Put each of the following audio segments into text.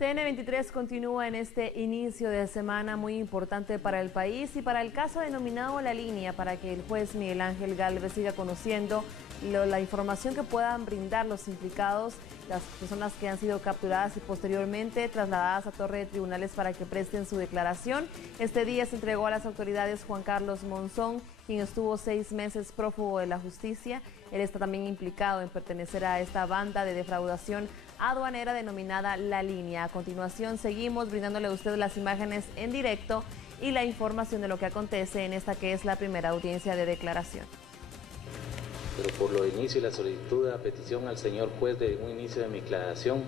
TN23 continúa en este inicio de semana muy importante para el país y para el caso denominado La Línea, para que el juez Miguel Ángel Gálvez siga conociendo la información que puedan brindar los implicados, las personas que han sido capturadas y posteriormente trasladadas a Torre de Tribunales para que presten su declaración. Este día se entregó a las autoridades Juan Carlos Monzón, quien estuvo 6 meses prófugo de la justicia. Él está también implicado en pertenecer a esta banda de defraudación aduanera denominada La Línea. A continuación seguimos brindándole a usted las imágenes en directo y la información de lo que acontece en esta que es la primera audiencia de declaración. Pero por lo de inicio y la solicitud a petición al señor juez de un inicio de mi declaración,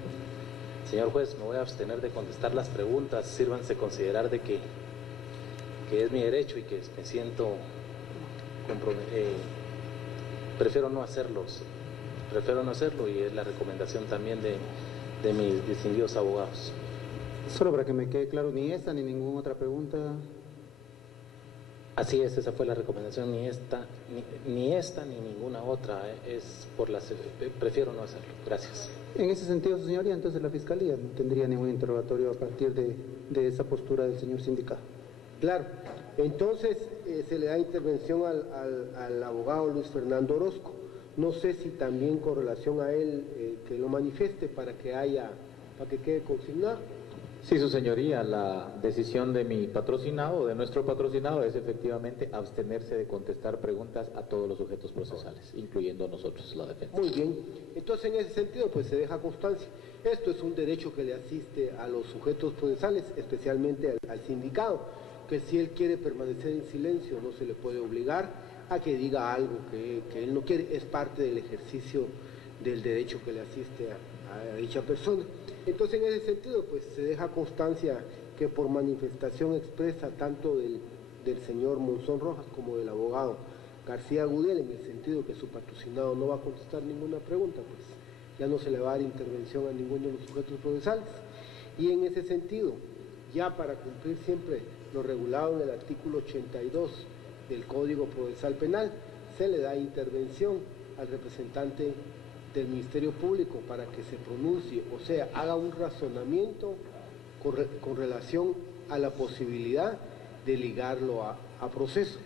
señor juez, me voy a abstener de contestar las preguntas. Sírvanse considerar de que es mi derecho y que me siento comprometido. Prefiero no hacerlo y es la recomendación también de mis distinguidos abogados. Solo para que me quede claro, ni esta ni ninguna otra pregunta. Así es, esa fue la recomendación, ni esta ni ninguna otra, prefiero no hacerlo. Gracias. En ese sentido, señoría, entonces la Fiscalía no tendría ningún interrogatorio a partir de esa postura del señor sindicado. Claro, entonces se le da intervención al abogado Luis Fernando Orozco. No sé si también con relación a él que lo manifieste para que quede consignado. Sí, su señoría, la decisión de mi patrocinado, de nuestro patrocinado, es efectivamente abstenerse de contestar preguntas a todos los sujetos procesales, incluyendo nosotros, la defensa. Muy bien, entonces en ese sentido pues se deja constancia. Esto es un derecho que le asiste a los sujetos procesales, especialmente al sindicado, que si él quiere permanecer en silencio no se le puede obligar a que diga algo que él no quiere, es parte del ejercicio del derecho que le asiste a dicha persona. Entonces en ese sentido pues se deja constancia que por manifestación expresa tanto del señor Monzón Rojas como del abogado García Gudel, en el sentido que su patrocinado no va a contestar ninguna pregunta, pues ya no se le va a dar intervención a ninguno de los sujetos procesales. Y en ese sentido, ya para cumplir siempre lo regulado en el artículo 82 del Código Procesal Penal, se le da intervención al representante del Ministerio Público para que se pronuncie, o sea, haga un razonamiento con relación a la posibilidad de ligarlo a proceso.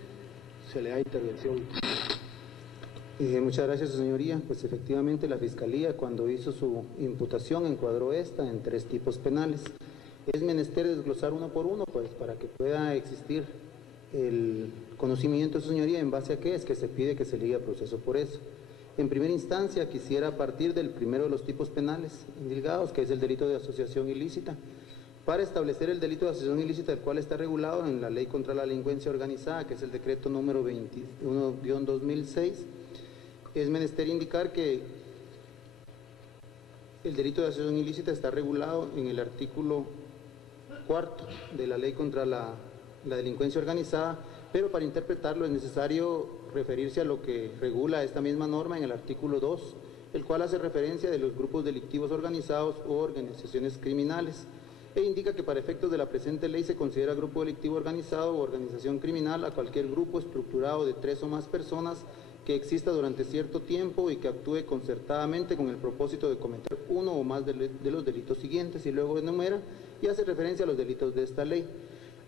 Se le da intervención. Muchas gracias, su señoría. Pues efectivamente la Fiscalía, cuando hizo su imputación, encuadró esta en 3 tipos penales. Es menester desglosar uno por uno, pues para que pueda existir el conocimiento de su señoría en base a qué es que se pide que se ligue a proceso por eso. En primera instancia, quisiera partir del primero de los tipos penales indilgados, que es el delito de asociación ilícita, para establecer el delito de asociación ilícita, el cual está regulado en la Ley contra la Delincuencia Organizada, que es el decreto número 21-2006. Es menester indicar que el delito de asociación ilícita está regulado en el artículo 4 de la Ley contra la Delincuencia Organizada, pero para interpretarlo es necesario referirse a lo que regula esta misma norma en el artículo 2, el cual hace referencia de los grupos delictivos organizados o organizaciones criminales, e indica que para efectos de la presente ley se considera grupo delictivo organizado o organización criminal a cualquier grupo estructurado de 3 o más personas que exista durante cierto tiempo y que actúe concertadamente con el propósito de cometer uno o más de los delitos siguientes, y luego enumera y hace referencia a los delitos de esta ley.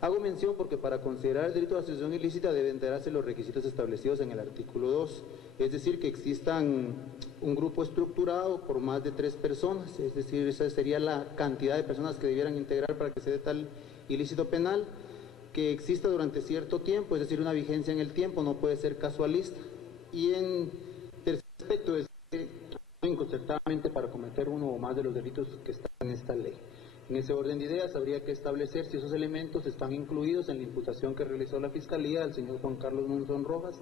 Hago mención porque para considerar el delito de asociación ilícita deben darse los requisitos establecidos en el artículo 2, es decir, que existan un grupo estructurado por más de 3 personas, es decir, esa sería la cantidad de personas que debieran integrar para que se dé tal ilícito penal, que exista durante cierto tiempo, es decir, una vigencia en el tiempo, no puede ser casualista, y en tercer aspecto es que actúen concertadamente para cometer uno o más de los delitos que están en esta ley. En ese orden de ideas habría que establecer si esos elementos están incluidos en la imputación que realizó la Fiscalía al señor Juan Carlos Monzón Rojas,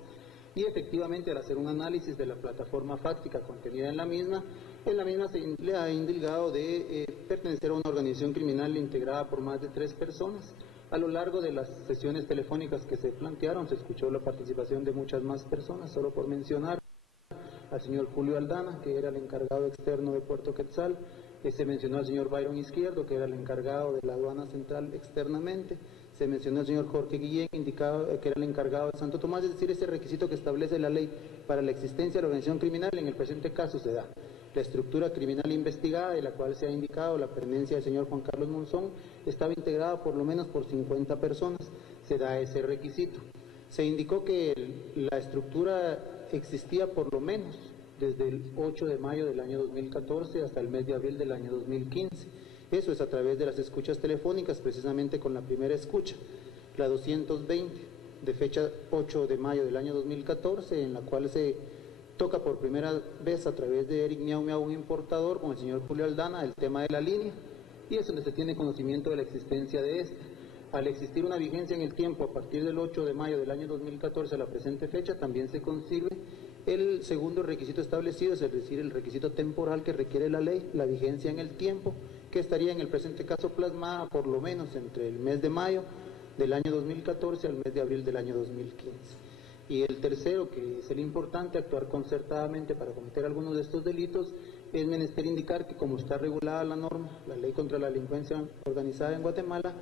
y efectivamente al hacer un análisis de la plataforma fáctica contenida en la misma se le ha indilgado de pertenecer a una organización criminal integrada por más de 3 personas. A lo largo de las sesiones telefónicas que se plantearon se escuchó la participación de muchas más personas, solo por mencionar al señor Julio Aldana, que era el encargado externo de Puerto Quetzal. Se mencionó al señor Byron Izquierdo, que era el encargado de la aduana central externamente. Se mencionó al señor Jorge Guillén, indicado que era el encargado de Santo Tomás, es decir, ese requisito que establece la ley para la existencia de la organización criminal, en el presente caso se da. La estructura criminal investigada, de la cual se ha indicado la pertenencia del señor Juan Carlos Monzón, estaba integrada por lo menos por 50 personas. Se da ese requisito. Se indicó que la estructura existía por lo menos desde el 8 de mayo del año 2014 hasta el mes de abril del año 2015. Eso es a través de las escuchas telefónicas, precisamente con la primera escucha, la 220, de fecha 8 de mayo del año 2014, en la cual se toca por primera vez a través de Eric Miau Miau, un importador, con el señor Julio Aldana, el tema de la línea, y es donde se tiene conocimiento de la existencia de esta. Al existir una vigencia en el tiempo a partir del 8 de mayo del año 2014 a la presente fecha, también se concibe el segundo requisito establecido, es decir, el requisito temporal que requiere la ley, la vigencia en el tiempo, que estaría en el presente caso plasmada por lo menos entre el mes de mayo del año 2014 al mes de abril del año 2015. Y el tercero, que es el importante, actuar concertadamente para cometer algunos de estos delitos, es menester indicar que como está regulada la norma, la ley contra la delincuencia organizada en Guatemala,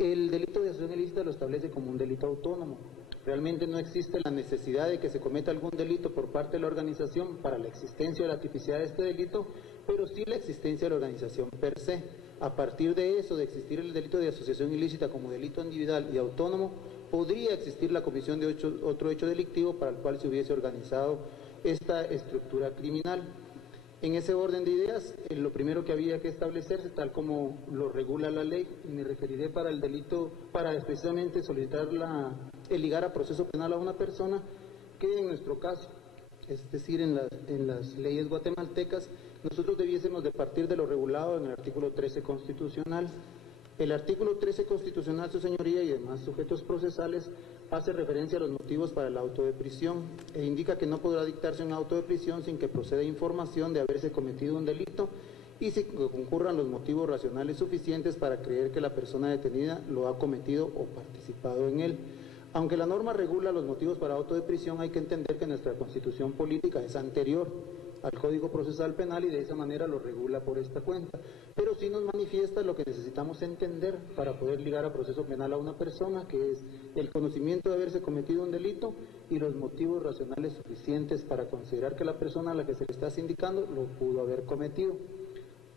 el delito de asociación ilícita lo establece como un delito autónomo. Realmente no existe la necesidad de que se cometa algún delito por parte de la organización para la existencia o la tipicidad de este delito, pero sí la existencia de la organización per se. A partir de eso, de existir el delito de asociación ilícita como delito individual y autónomo, podría existir la comisión de otro hecho delictivo para el cual se hubiese organizado esta estructura criminal. En ese orden de ideas, lo primero que había que establecerse, tal como lo regula la ley, me referiré para el delito, para precisamente solicitar el ligar a proceso penal a una persona que en nuestro caso, es decir, en las leyes guatemaltecas, nosotros debiésemos de partir de lo regulado en el artículo 13 constitucional. El artículo 13 constitucional, su señoría, y demás sujetos procesales, hace referencia a los motivos para el auto de prisión e indica que no podrá dictarse un auto de prisión sin que proceda información de haberse cometido un delito y si concurran los motivos racionales suficientes para creer que la persona detenida lo ha cometido o participado en él. Aunque la norma regula los motivos para auto de prisión, hay que entender que nuestra constitución política es anterior al Código Procesal Penal y de esa manera lo regula por esta cuenta. Pero sí nos manifiesta lo que necesitamos entender para poder ligar a proceso penal a una persona, que es el conocimiento de haberse cometido un delito y los motivos racionales suficientes para considerar que la persona a la que se le está indicando lo pudo haber cometido.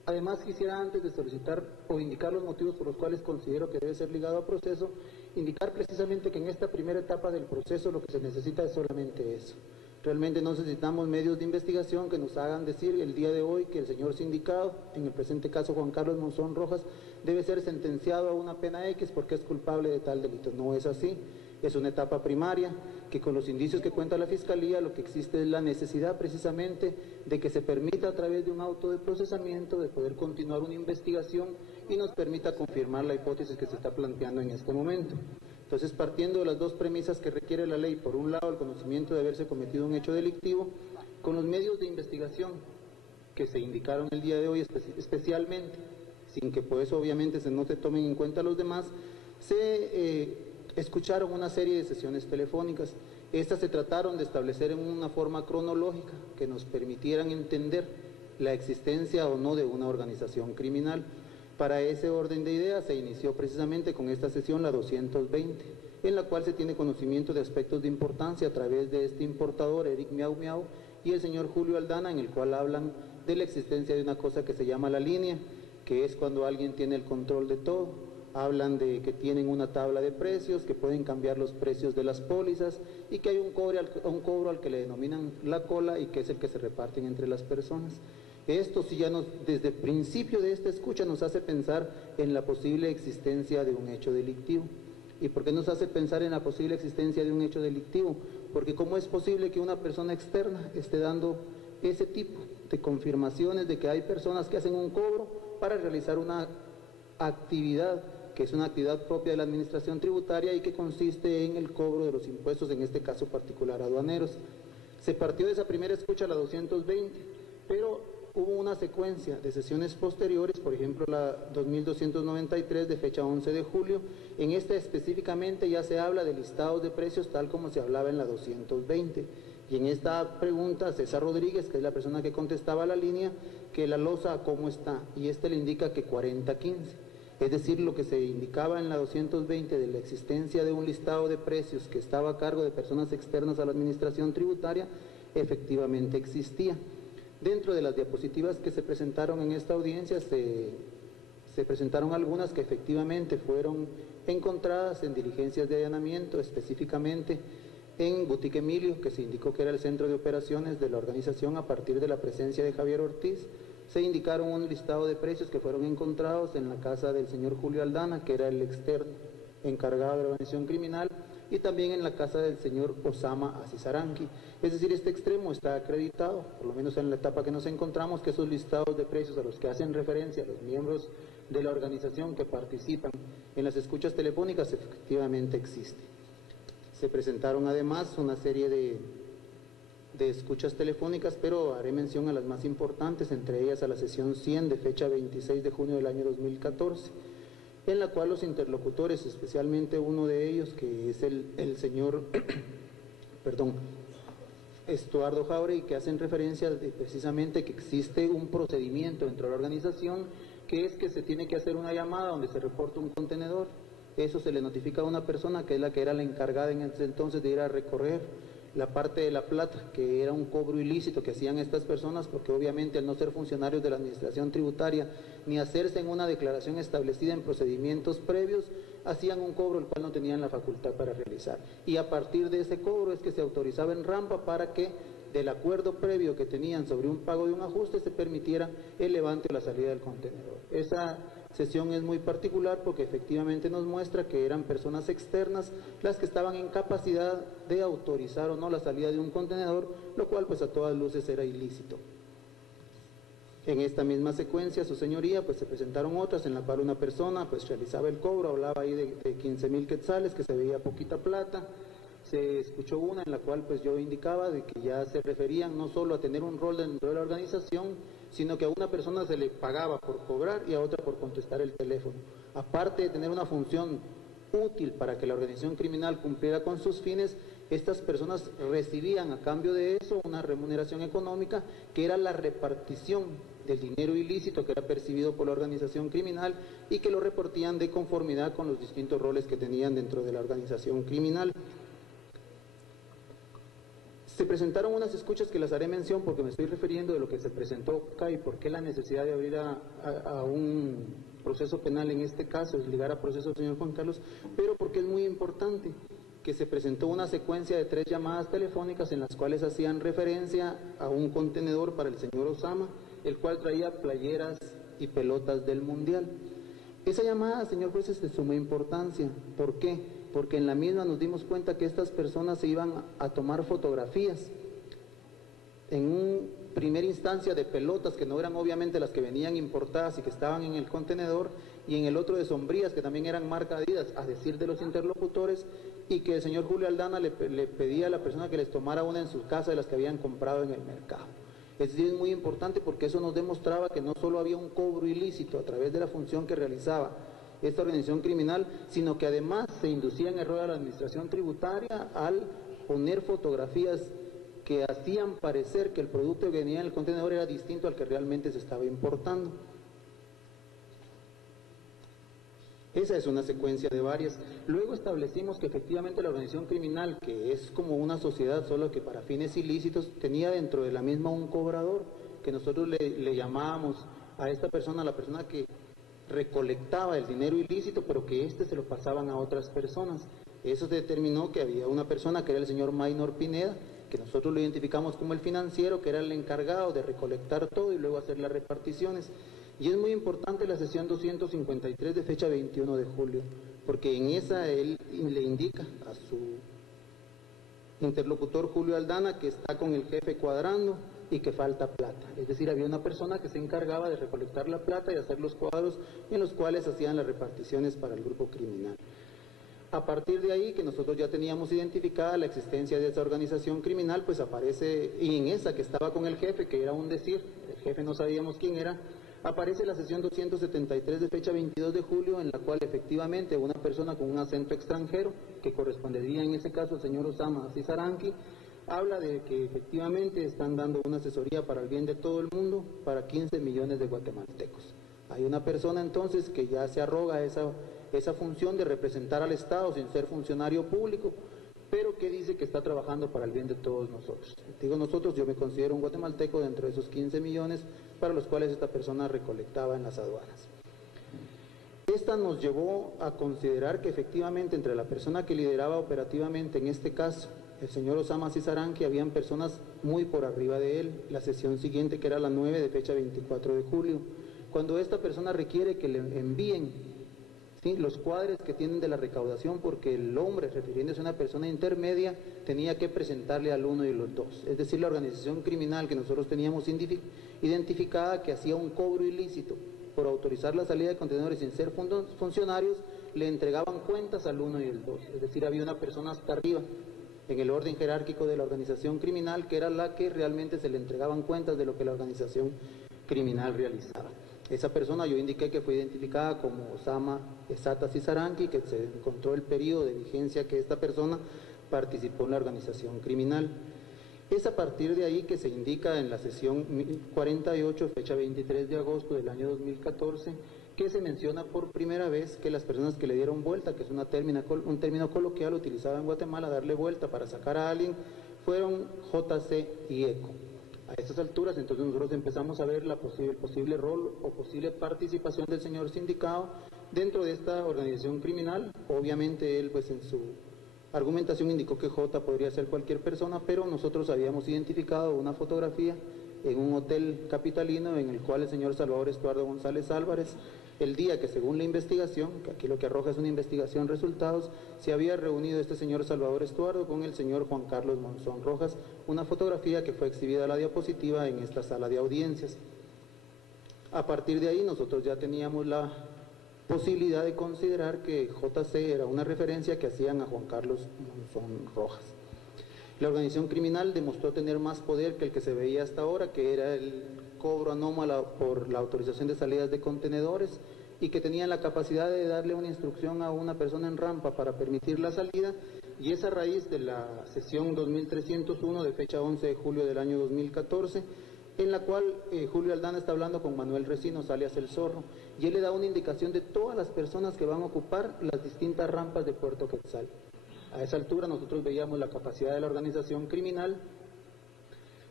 Además, quisiera, antes de solicitar o indicar los motivos por los cuales considero que debe ser ligado a proceso, indicar precisamente que en esta primera etapa del proceso lo que se necesita es solamente eso. Realmente no necesitamos medios de investigación que nos hagan decir el día de hoy que el señor sindicado, en el presente caso Juan Carlos Monzón Rojas, debe ser sentenciado a una pena X porque es culpable de tal delito. No es así. Es una etapa primaria que con los indicios que cuenta la Fiscalía lo que existe es la necesidad precisamente de que se permita a través de un auto de procesamiento de poder continuar una investigación y nos permita confirmar la hipótesis que se está planteando en este momento. Entonces, partiendo de las dos premisas que requiere la ley, por un lado el conocimiento de haberse cometido un hecho delictivo, con los medios de investigación que se indicaron el día de hoy especialmente, sin que por eso obviamente no se tomen en cuenta los demás, se escucharon una serie de sesiones telefónicas. Estas se trataron de establecer en una forma cronológica que nos permitieran entender la existencia o no de una organización criminal. Para ese orden de ideas se inició precisamente con esta sesión, la 220, en la cual se tiene conocimiento de aspectos de importancia a través de este importador, Eric Miau Miau, y el señor Julio Aldana, en el cual hablan de la existencia de una cosa que se llama la línea, que es cuando alguien tiene el control de todo. Hablan de que tienen una tabla de precios, que pueden cambiar los precios de las pólizas y que hay un cobro al que le denominan la cola y que es el que se reparten entre las personas. Esto sí ya desde el principio de esta escucha nos hace pensar en la posible existencia de un hecho delictivo. ¿Y por qué nos hace pensar en la posible existencia de un hecho delictivo? Porque ¿cómo es posible que una persona externa esté dando ese tipo de confirmaciones de que hay personas que hacen un cobro para realizar una actividad que es una actividad propia de la administración tributaria y que consiste en el cobro de los impuestos, en este caso particular aduaneros? Se partió de esa primera escucha, la 220, pero hubo una secuencia de sesiones posteriores, por ejemplo la 2293 de fecha 11 de julio, en esta específicamente ya se habla de listados de precios tal como se hablaba en la 220, y en esta pregunta César Rodríguez, que es la persona que contestaba la línea, que la losa cómo está, y le indica que 40-15, es decir, lo que se indicaba en la 220 de la existencia de un listado de precios que estaba a cargo de personas externas a la administración tributaria, efectivamente existía. Dentro de las diapositivas que se presentaron en esta audiencia se presentaron algunas que efectivamente fueron encontradas en diligencias de allanamiento, específicamente en Boutique Emilio, que se indicó que era el centro de operaciones de la organización a partir de la presencia de Javier Ortiz. Se indicaron un listado de precios que fueron encontrados en la casa del señor Julio Aldana, que era el externo encargado de la organización criminal, y también en la casa del señor Osama Azizaranqui. Es decir, este extremo está acreditado, por lo menos en la etapa que nos encontramos, que esos listados de precios a los que hacen referencia los miembros de la organización que participan en las escuchas telefónicas efectivamente existen. Se presentaron además una serie de escuchas telefónicas, pero haré mención a las más importantes, entre ellas a la sesión 100 de fecha 26 de junio del año 2014, en la cual los interlocutores, especialmente uno de ellos, que es el señor Estuardo Jauregui, que hacen referencia precisamente que existe un procedimiento dentro de la organización, que es que se tiene que hacer una llamada donde se reporta un contenedor. Eso se le notifica a una persona que es la que era la encargada en ese entonces de ir a recorrer la parte de la plata, que era un cobro ilícito que hacían estas personas, porque obviamente al no ser funcionarios de la administración tributaria, ni hacerse en una declaración establecida en procedimientos previos, hacían un cobro el cual no tenían la facultad para realizar. Y a partir de ese cobro es que se autorizaba en rampa para que del acuerdo previo que tenían sobre un pago de un ajuste se permitiera el levante o la salida del contenedor. Esa sesión es muy particular porque efectivamente nos muestra que eran personas externas las que estaban en capacidad de autorizar o no la salida de un contenedor, lo cual pues a todas luces era ilícito. En esta misma secuencia, su señoría, pues se presentaron otras en la cual una persona pues realizaba el cobro, hablaba ahí de 15,000 quetzales, que se veía poquita plata. Se escuchó una en la cual pues yo indicaba de que ya se referían no solo a tener un rol dentro de la organización, sino que a una persona se le pagaba por cobrar y a otra por contestar el teléfono. Aparte de tener una función útil para que la organización criminal cumpliera con sus fines, estas personas recibían a cambio de eso una remuneración económica que era la repartición del dinero ilícito que era percibido por la organización criminal y que lo repartían de conformidad con los distintos roles que tenían dentro de la organización criminal. Se presentaron unas escuchas que las haré mención porque me estoy refiriendo de lo que se presentó acá y por qué la necesidad de abrir a un proceso penal en este caso, es ligar a proceso al señor Juan Carlos, pero porque es muy importante que se presentó una secuencia de 3 llamadas telefónicas en las cuales hacían referencia a un contenedor para el señor Osama, el cual traía playeras y pelotas del Mundial. Esa llamada, señor juez, es de suma importancia. ¿Por qué? Porque en la misma nos dimos cuenta que estas personas se iban a tomar fotografías en un primera instancia de pelotas que no eran obviamente las que venían importadas y que estaban en el contenedor, y en el otro de sombrías que también eran marca Adidas, a decir de los interlocutores, y que el señor Julio Aldana le pedía a la persona que les tomara una en su casa de las que habían comprado en el mercado. Es decir, es muy importante porque eso nos demostraba que no solo había un cobro ilícito a través de la función que realizaba esta organización criminal, sino que además se inducía en error a la administración tributaria al poner fotografías que hacían parecer que el producto que venía en el contenedor era distinto al que realmente se estaba importando. Esa es una secuencia de varias. Luego establecimos que efectivamente la organización criminal, que es como una sociedad solo que para fines ilícitos, tenía dentro de la misma un cobrador, que nosotros le llamábamos a esta persona, la persona que recolectaba el dinero ilícito, pero que se lo pasaban a otras personas. Eso se determinó que había una persona que era el señor Maynor Pineda, que nosotros lo identificamos como el financiero, que era el encargado de recolectar todo y luego hacer las reparticiones. Y es muy importante la sesión 253 de fecha 21 de julio, porque en esa él le indica a su interlocutor Julio Aldana que está con el jefe cuadrando y que falta plata. Es decir, había una persona que se encargaba de recolectar la plata y hacer los cuadros en los cuales hacían las reparticiones para el grupo criminal. A partir de ahí, que nosotros ya teníamos identificada la existencia de esa organización criminal, pues aparece, y en esa que estaba con el jefe, que era un decir, el jefe no sabíamos quién era, aparece la sesión 273 de fecha 22 de julio, en la cual efectivamente una persona con un acento extranjero, que correspondería en ese caso al señor Osama Azizaranqui, habla de que efectivamente están dando una asesoría para el bien de todo el mundo para 15 millones de guatemaltecos. Hay una persona entonces que ya se arroga esa función de representar al Estado sin ser funcionario público, pero que dice que está trabajando para el bien de todos nosotros. Digo nosotros, yo me considero un guatemalteco dentro de esos 15 millones para los cuales esta persona recolectaba en las aduanas. Esta nos llevó a considerar que efectivamente entre la persona que lideraba operativamente, en este caso, el señor Osama Cizaranqui, habían personas muy por arriba de él. La sesión siguiente, que era la 9 de fecha 24 de julio, cuando esta persona requiere que le envíen, ¿sí?, los cuadres que tienen de la recaudación, porque el hombre, refiriéndose a una persona intermedia, tenía que presentarle al uno y los dos. Es decir, la organización criminal que nosotros teníamos identificada, que hacía un cobro ilícito por autorizar la salida de contenedores sin ser funcionarios, le entregaban cuentas al uno y el dos. Es decir, había una persona hasta arriba en el orden jerárquico de la organización criminal, que era la que realmente se le entregaban cuentas de lo que la organización criminal realizaba. Esa persona yo indiqué que fue identificada como Osama Esata Cizaranqui, que se encontró el periodo de vigencia que esta persona participó en la organización criminal. Es a partir de ahí que se indica en la sesión 48, fecha 23 de agosto del año 2014, que se menciona por primera vez que las personas que le dieron vuelta, que es un término coloquial utilizado en Guatemala, darle vuelta para sacar a alguien, fueron JC y ECO. A estas alturas, entonces, nosotros empezamos a ver el posible rol o posible participación del señor sindicado dentro de esta organización criminal. Obviamente él, pues en su argumentación indicó que J podría ser cualquier persona, pero nosotros habíamos identificado una fotografía en un hotel capitalino en el cual el señor Salvador Estuardo González Álvarez, el día que según la investigación, que aquí lo que arroja es una investigación resultados, se había reunido este señor Salvador Estuardo con el señor Juan Carlos Monzón Rojas, una fotografía que fue exhibida a la diapositiva en esta sala de audiencias. A partir de ahí nosotros ya teníamos la posibilidad de considerar que JC era una referencia que hacían a Juan Carlos Monzón Rojas. La organización criminal demostró tener más poder que el que se veía hasta ahora, que era el cobro anómalo por la autorización de salidas de contenedores, y que tenían la capacidad de darle una instrucción a una persona en rampa para permitir la salida, y es a raíz de la sesión 2301 de fecha 11 de julio del año 2014, en la cual Julio Aldana está hablando con Manuel Recinos, alias El Zorro, y él le da una indicación de todas las personas que van a ocupar las distintas rampas de Puerto Quetzal. A esa altura nosotros veíamos la capacidad de la organización criminal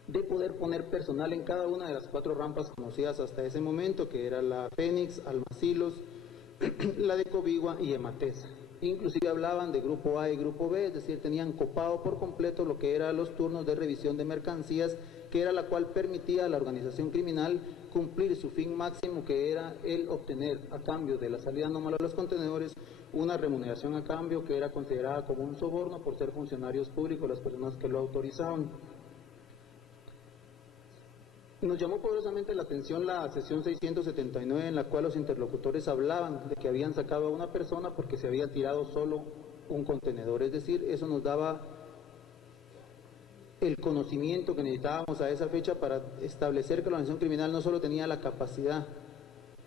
de poder poner personal en cada una de las 4 rampas conocidas hasta ese momento, que era la Fénix, Almacilos, la de Cobigua y Ematesa. Inclusive hablaban de grupo A y grupo B, es decir, tenían copado por completo lo que eran los turnos de revisión de mercancías, que era la cual permitía a la organización criminal cumplir su fin máximo, que era el obtener a cambio de la salida anómala de los contenedores una remuneración a cambio que era considerada como un soborno por ser funcionarios públicos las personas que lo autorizaban. Nos llamó poderosamente la atención la sesión 679, en la cual los interlocutores hablaban de que habían sacado a una persona porque se había tirado solo un contenedor, es decir, eso nos daba el conocimiento que necesitábamos a esa fecha para establecer que la organización criminal no solo tenía la capacidad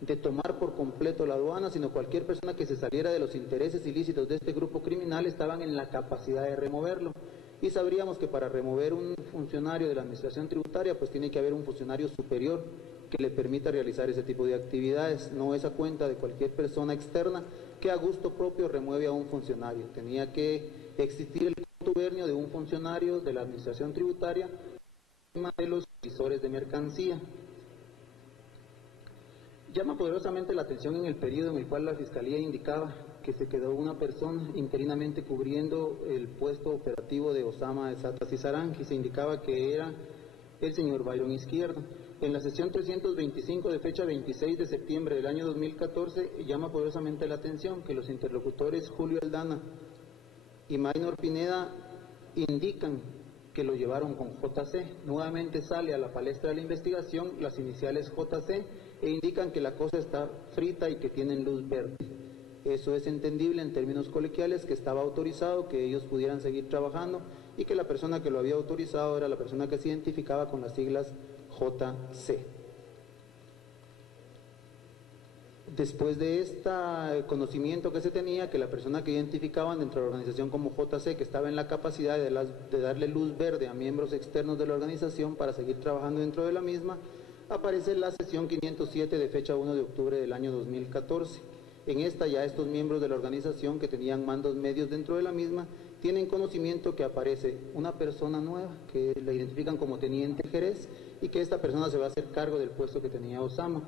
de tomar por completo la aduana, sino cualquier persona que se saliera de los intereses ilícitos de este grupo criminal estaban en la capacidad de removerlo. Y sabríamos que para remover un funcionario de la administración tributaria, pues tiene que haber un funcionario superior que le permita realizar ese tipo de actividades, no es a cuenta de cualquier persona externa que a gusto propio remueve a un funcionario. Tenía que existir el contubernio de un funcionario de la administración tributaria de los revisores de mercancía. Llama poderosamente la atención en el periodo en el cual la Fiscalía indicaba que se quedó una persona interinamente cubriendo el puesto operativo de Osama Esata Cizaranqui, se indicaba que era el señor Byron Izquierdo. En la sesión 325 de fecha 26 de septiembre del año 2014 llama poderosamente la atención que los interlocutores Julio Aldana y Maynor Pineda indican que lo llevaron con JC. Nuevamente sale a la palestra de la investigación las iniciales JC e indican que la cosa está frita y que tienen luz verde. Eso es entendible en términos coloquiales, que estaba autorizado, que ellos pudieran seguir trabajando y que la persona que lo había autorizado era la persona que se identificaba con las siglas JC. Después de este conocimiento que se tenía, que la persona que identificaban dentro de la organización como JC, que estaba en la capacidad de darle luz verde a miembros externos de la organización para seguir trabajando dentro de la misma, aparece la sesión 507 de fecha 1 de octubre del año 2014. En esta ya estos miembros de la organización que tenían mandos medios dentro de la misma tienen conocimiento que aparece una persona nueva, que la identifican como Teniente Jerez, y que esta persona se va a hacer cargo del puesto que tenía Osama.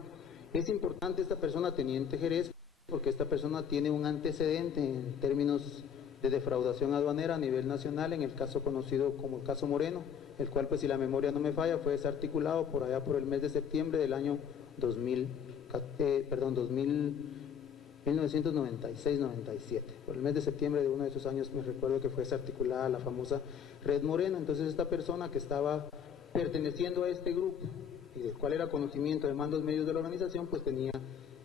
Es importante esta persona, Teniente Jerez, porque esta persona tiene un antecedente en términos de defraudación aduanera a nivel nacional, en el caso conocido como el caso Moreno, el cual, pues si la memoria no me falla, fue desarticulado por allá por el mes de septiembre del año 1996-97. Por el mes de septiembre de uno de esos años me recuerdo que fue desarticulada la famosa Red Moreno. Entonces esta persona que estaba perteneciendo a este grupo y del cual era conocimiento de mandos medios de la organización, pues tenía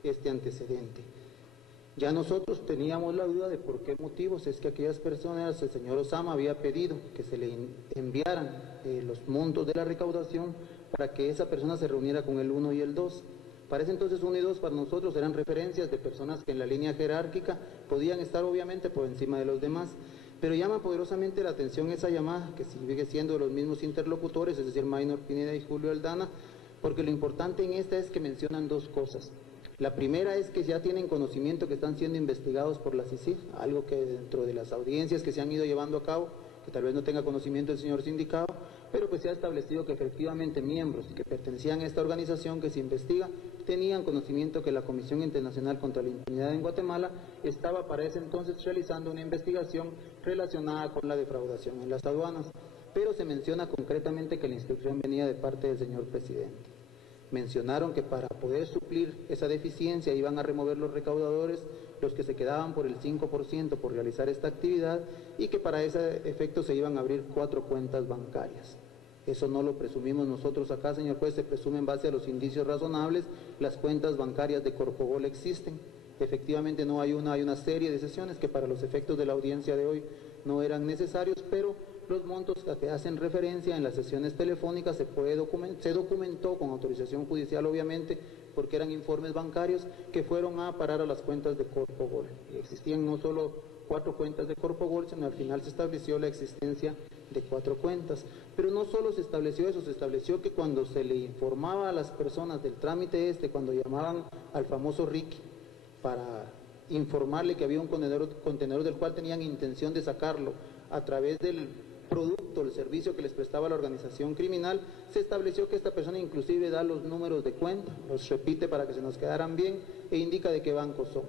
este antecedente. Ya nosotros teníamos la duda de por qué motivos es que aquellas personas, el señor Osama había pedido que se le enviaran los montos de la recaudación para que esa persona se reuniera con el 1 y el 2. Para ese entonces 1 y 2 para nosotros eran referencias de personas que en la línea jerárquica podían estar obviamente por encima de los demás, pero llama poderosamente la atención esa llamada, que sigue siendo de los mismos interlocutores, es decir, Maynor Pineda y Julio Aldana, porque lo importante en esta es que mencionan dos cosas. La primera es que ya tienen conocimiento que están siendo investigados por la CICIG, algo que dentro de las audiencias que se han ido llevando a cabo, que tal vez no tenga conocimiento el señor sindicado, pero pues se ha establecido que efectivamente miembros que pertenecían a esta organización que se investiga tenían conocimiento que la Comisión Internacional contra la Impunidad en Guatemala estaba para ese entonces realizando una investigación relacionada con la defraudación en las aduanas, pero se menciona concretamente que la instrucción venía de parte del señor presidente. Mencionaron que para poder suplir esa deficiencia iban a remover los recaudadores, los que se quedaban por el 5% por realizar esta actividad, y que para ese efecto se iban a abrir 4 cuentas bancarias. Eso no lo presumimos nosotros acá, señor juez, se presume en base a los indicios razonables. Las cuentas bancarias de Corpogol existen. Efectivamente no hay una serie de sesiones que para los efectos de la audiencia de hoy no eran necesarios, pero los montos a que hacen referencia en las sesiones telefónicas se documentó con autorización judicial, obviamente, porque eran informes bancarios que fueron a parar a las cuentas de Corpogol. Y existían no solo 4 cuentas de Corpogol, sino al final se estableció la existencia de 4 cuentas. Pero no solo se estableció eso, se estableció que cuando se le informaba a las personas del trámite cuando llamaban al famoso Ricky para informarle que había un contenedor del cual tenían intención de sacarlo a través del producto, el servicio que les prestaba la organización criminal, se estableció que esta persona inclusive da los números de cuenta, los repite para que se nos quedaran bien e indica de qué bancos son.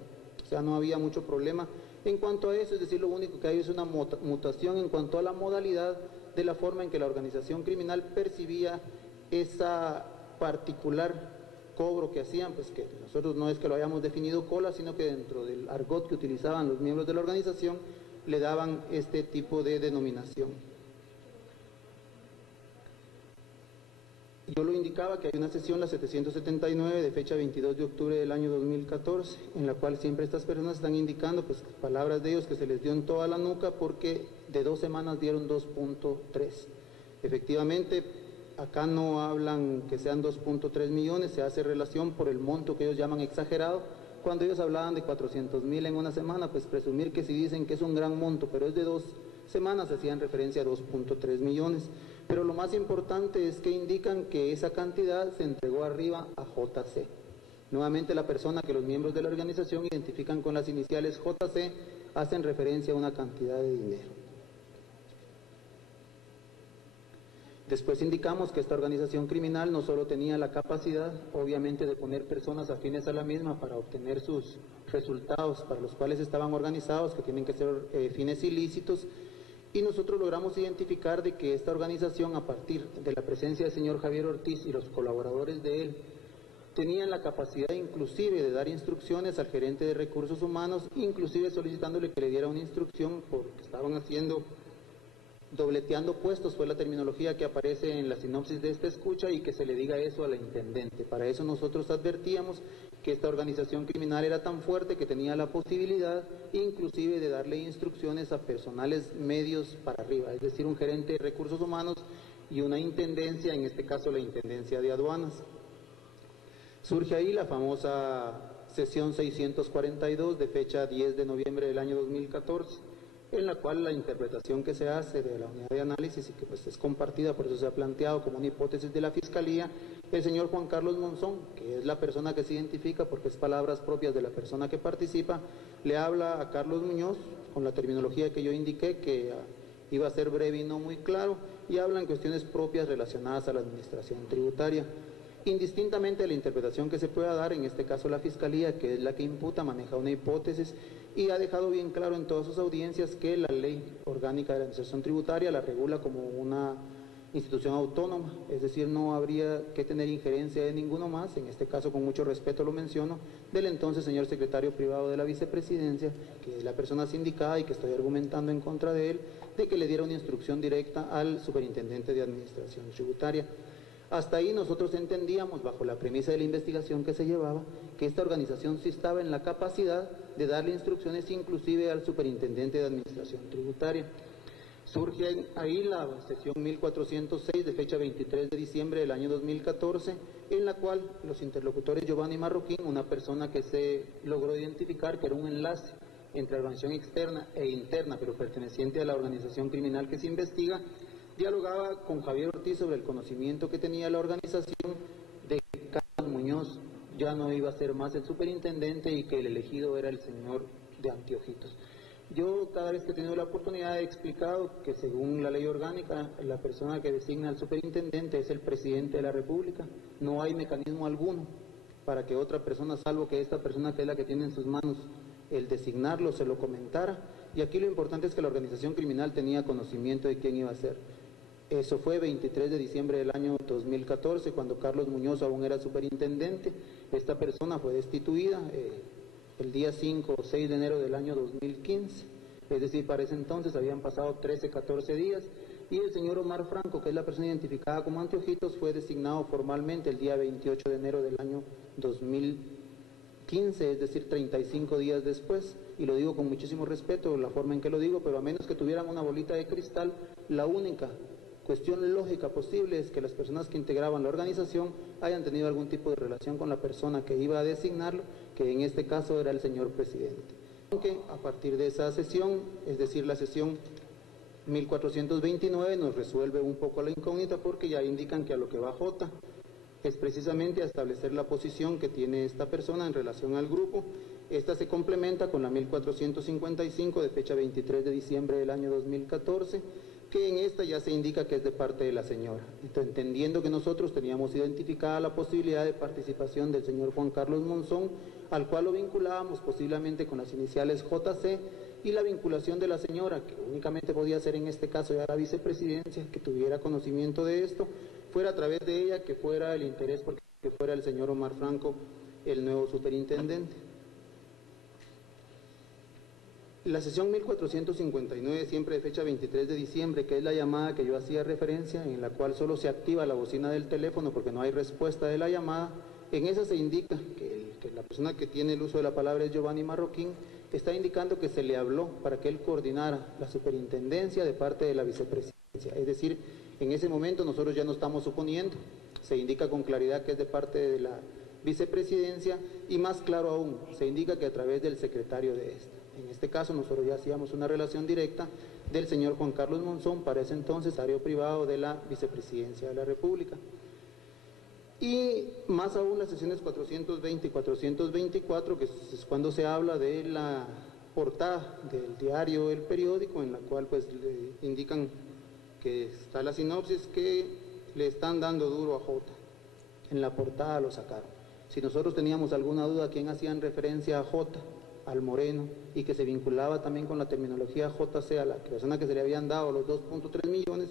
O sea, no había mucho problema en cuanto a eso, es decir, lo único que hay es una mutación en cuanto a la modalidad de la forma en que la organización criminal percibía esa particular cobro que hacían, pues que nosotros no es que lo hayamos definido cola, sino que dentro del argot que utilizaban los miembros de la organización le daban este tipo de denominación. Yo lo indicaba que hay una sesión, la 779, de fecha 22 de octubre del año 2014, en la cual siempre estas personas están indicando, pues, palabras de ellos que se les dio en toda la nuca porque de 2 semanas dieron 2.3. Efectivamente, acá no hablan que sean 2.3 millones, se hace relación por el monto que ellos llaman exagerado. Cuando ellos hablaban de 400,000 en una semana, pues presumir que si dicen que es un gran monto, pero es de 2 semanas, hacían referencia a 2.3 millones. Pero lo más importante es que indican que esa cantidad se entregó arriba a JC. Nuevamente la persona que los miembros de la organización identifican con las iniciales JC hacen referencia a una cantidad de dinero. Después indicamos que esta organización criminal no solo tenía la capacidad, obviamente, de poner personas afines a la misma para obtener sus resultados para los cuales estaban organizados, que tienen que ser fines ilícitos, y nosotros logramos identificar de que esta organización, a partir de la presencia del señor Javier Ortiz y los colaboradores de él, tenían la capacidad inclusive de dar instrucciones al gerente de recursos humanos, inclusive solicitándole que le diera una instrucción porque estaban haciendo, dobleteando puestos, fue la terminología que aparece en la sinopsis de esta escucha, y que se le diga eso a la intendente. Para eso nosotros advertíamos que esta organización criminal era tan fuerte que tenía la posibilidad inclusive de darle instrucciones a personales medios para arriba, es decir, un gerente de recursos humanos y una intendencia, en este caso la intendencia de aduanas. Surge ahí la famosa sesión 642 de fecha 10 de noviembre del año 2014, en la cual la interpretación que se hace de la unidad de análisis, y que pues es compartida, por eso se ha planteado como una hipótesis de la Fiscalía, el señor Juan Carlos Monzón, que es la persona que se identifica porque es palabras propias de la persona que participa, le habla a Carlos Muñoz, con la terminología que yo indiqué, que iba a ser breve y no muy claro, y hablan cuestiones propias relacionadas a la administración tributaria. Indistintamente de la interpretación que se pueda dar, en este caso la Fiscalía, que es la que imputa, maneja una hipótesis y ha dejado bien claro en todas sus audiencias que la Ley Orgánica de la Administración Tributaria la regula como una institución autónoma, es decir, no habría que tener injerencia de ninguno más, en este caso con mucho respeto lo menciono, del entonces señor secretario privado de la vicepresidencia, que es la persona sindicada y que estoy argumentando en contra de él, de que le diera una instrucción directa al superintendente de Administración Tributaria. Hasta ahí nosotros entendíamos, bajo la premisa de la investigación que se llevaba, que esta organización sí estaba en la capacidad de darle instrucciones inclusive al superintendente de Administración Tributaria. Surge ahí la sesión 1406 de fecha 23 de diciembre del año 2014, en la cual los interlocutores Giovanni Marroquín, una persona que se logró identificar que era un enlace entre organización externa e interna, pero perteneciente a la organización criminal que se investiga, dialogaba con Javier Ortiz sobre el conocimiento que tenía la organización de que Carlos Muñoz ya no iba a ser más el superintendente y que el elegido era el señor de Anteojitos. Yo cada vez que he tenido la oportunidad he explicado que según la ley orgánica, la persona que designa al superintendente es el presidente de la República. No hay mecanismo alguno para que otra persona, salvo que esta persona que es la que tiene en sus manos el designarlo, se lo comentara. Y aquí lo importante es que la organización criminal tenía conocimiento de quién iba a ser. Eso fue 23 de diciembre del año 2014, cuando Carlos Muñoz aún era superintendente. Esta persona fue destituida el día 5 o 6 de enero del año 2015, es decir, para ese entonces habían pasado 13, 14 días, y el señor Omar Franco, que es la persona identificada como Anteojitos, fue designado formalmente el día 28 de enero del año 2015, es decir, 35 días después, y lo digo con muchísimo respeto, la forma en que lo digo, pero a menos que tuvieran una bolita de cristal, la única cuestión lógica posible es que las personas que integraban la organización hayan tenido algún tipo de relación con la persona que iba a designarlo, que en este caso era el señor presidente. Aunque a partir de esa sesión, es decir, la sesión 1429, nos resuelve un poco la incógnita porque ya indican que a lo que va J es precisamente a establecer la posición que tiene esta persona en relación al grupo. Esta se complementa con la 1455 de fecha 23 de diciembre del año 2014, que en esta ya se indica que es de parte de la señora. Entonces, entendiendo que nosotros teníamos identificada la posibilidad de participación del señor Juan Carlos Monzón, al cual lo vinculábamos posiblemente con las iniciales JC, y la vinculación de la señora, que únicamente podía ser en este caso ya la vicepresidencia, que tuviera conocimiento de esto, fuera a través de ella, que fuera el interés porque fuera el señor Omar Franco el nuevo superintendente. La sesión 1459, siempre de fecha 23 de diciembre, que es la llamada que yo hacía referencia, en la cual solo se activa la bocina del teléfono porque no hay respuesta de la llamada, en esa se indica que la persona que tiene el uso de la palabra es Giovanni Marroquín, está indicando que se le habló para que él coordinara la superintendencia de parte de la vicepresidencia. Es decir, en ese momento nosotros ya no estamos suponiendo, se indica con claridad que es de parte de la vicepresidencia y más claro aún, se indica que a través del secretario de esta. En este caso nosotros ya hacíamos una relación directa del señor Juan Carlos Monzón, para ese entonces área privado de la vicepresidencia de la República. Y más aún las sesiones 420 y 424, que es cuando se habla de la portada del diario El Periódico, en la cual pues le indican que está la sinopsis que le están dando duro a J. En la portada lo sacaron. Si nosotros teníamos alguna duda a quién hacían referencia a J, al Moreno, y que se vinculaba también con la terminología JC a la persona que se le habían dado los 2.3 millones,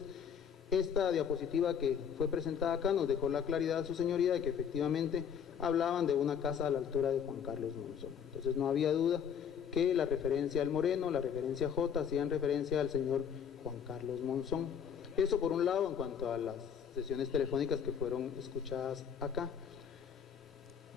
esta diapositiva que fue presentada acá nos dejó la claridad, su señoría, de que efectivamente hablaban de una casa a la altura de Juan Carlos Monzón. Entonces no había duda que la referencia al Moreno, la referencia a J, hacían referencia al señor Juan Carlos Monzón. Eso por un lado en cuanto a las sesiones telefónicas que fueron escuchadas acá.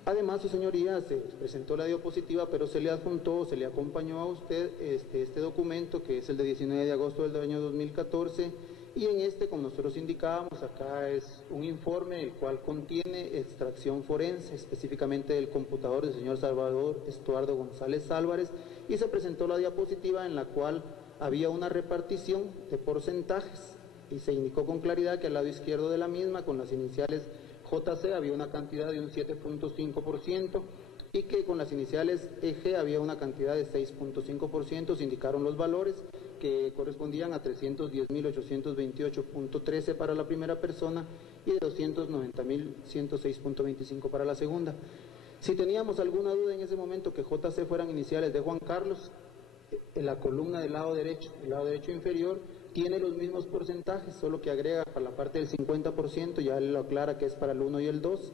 Además, su señoría, se presentó la diapositiva, pero se le adjuntó, se le acompañó a usted este documento, que es el de 19 de agosto del año 2014, y en este, como nosotros indicábamos, acá es un informe el cual contiene extracción forense, específicamente del computador del señor Salvador Estuardo González Álvarez, y se presentó la diapositiva en la cual había una repartición de porcentajes, y se indicó con claridad que al lado izquierdo de la misma, con las iniciales JC, había una cantidad de un 7.5%, y que con las iniciales EG había una cantidad de 6.5%, se indicaron los valores que correspondían a 310.828.13 para la primera persona y de 290.106.25 para la segunda. Si teníamos alguna duda en ese momento que JC fueran iniciales de Juan Carlos, en la columna del lado derecho, el lado derecho inferior, tiene los mismos porcentajes, solo que agrega para la parte del 50%, ya él lo aclara que es para el 1 y el 2,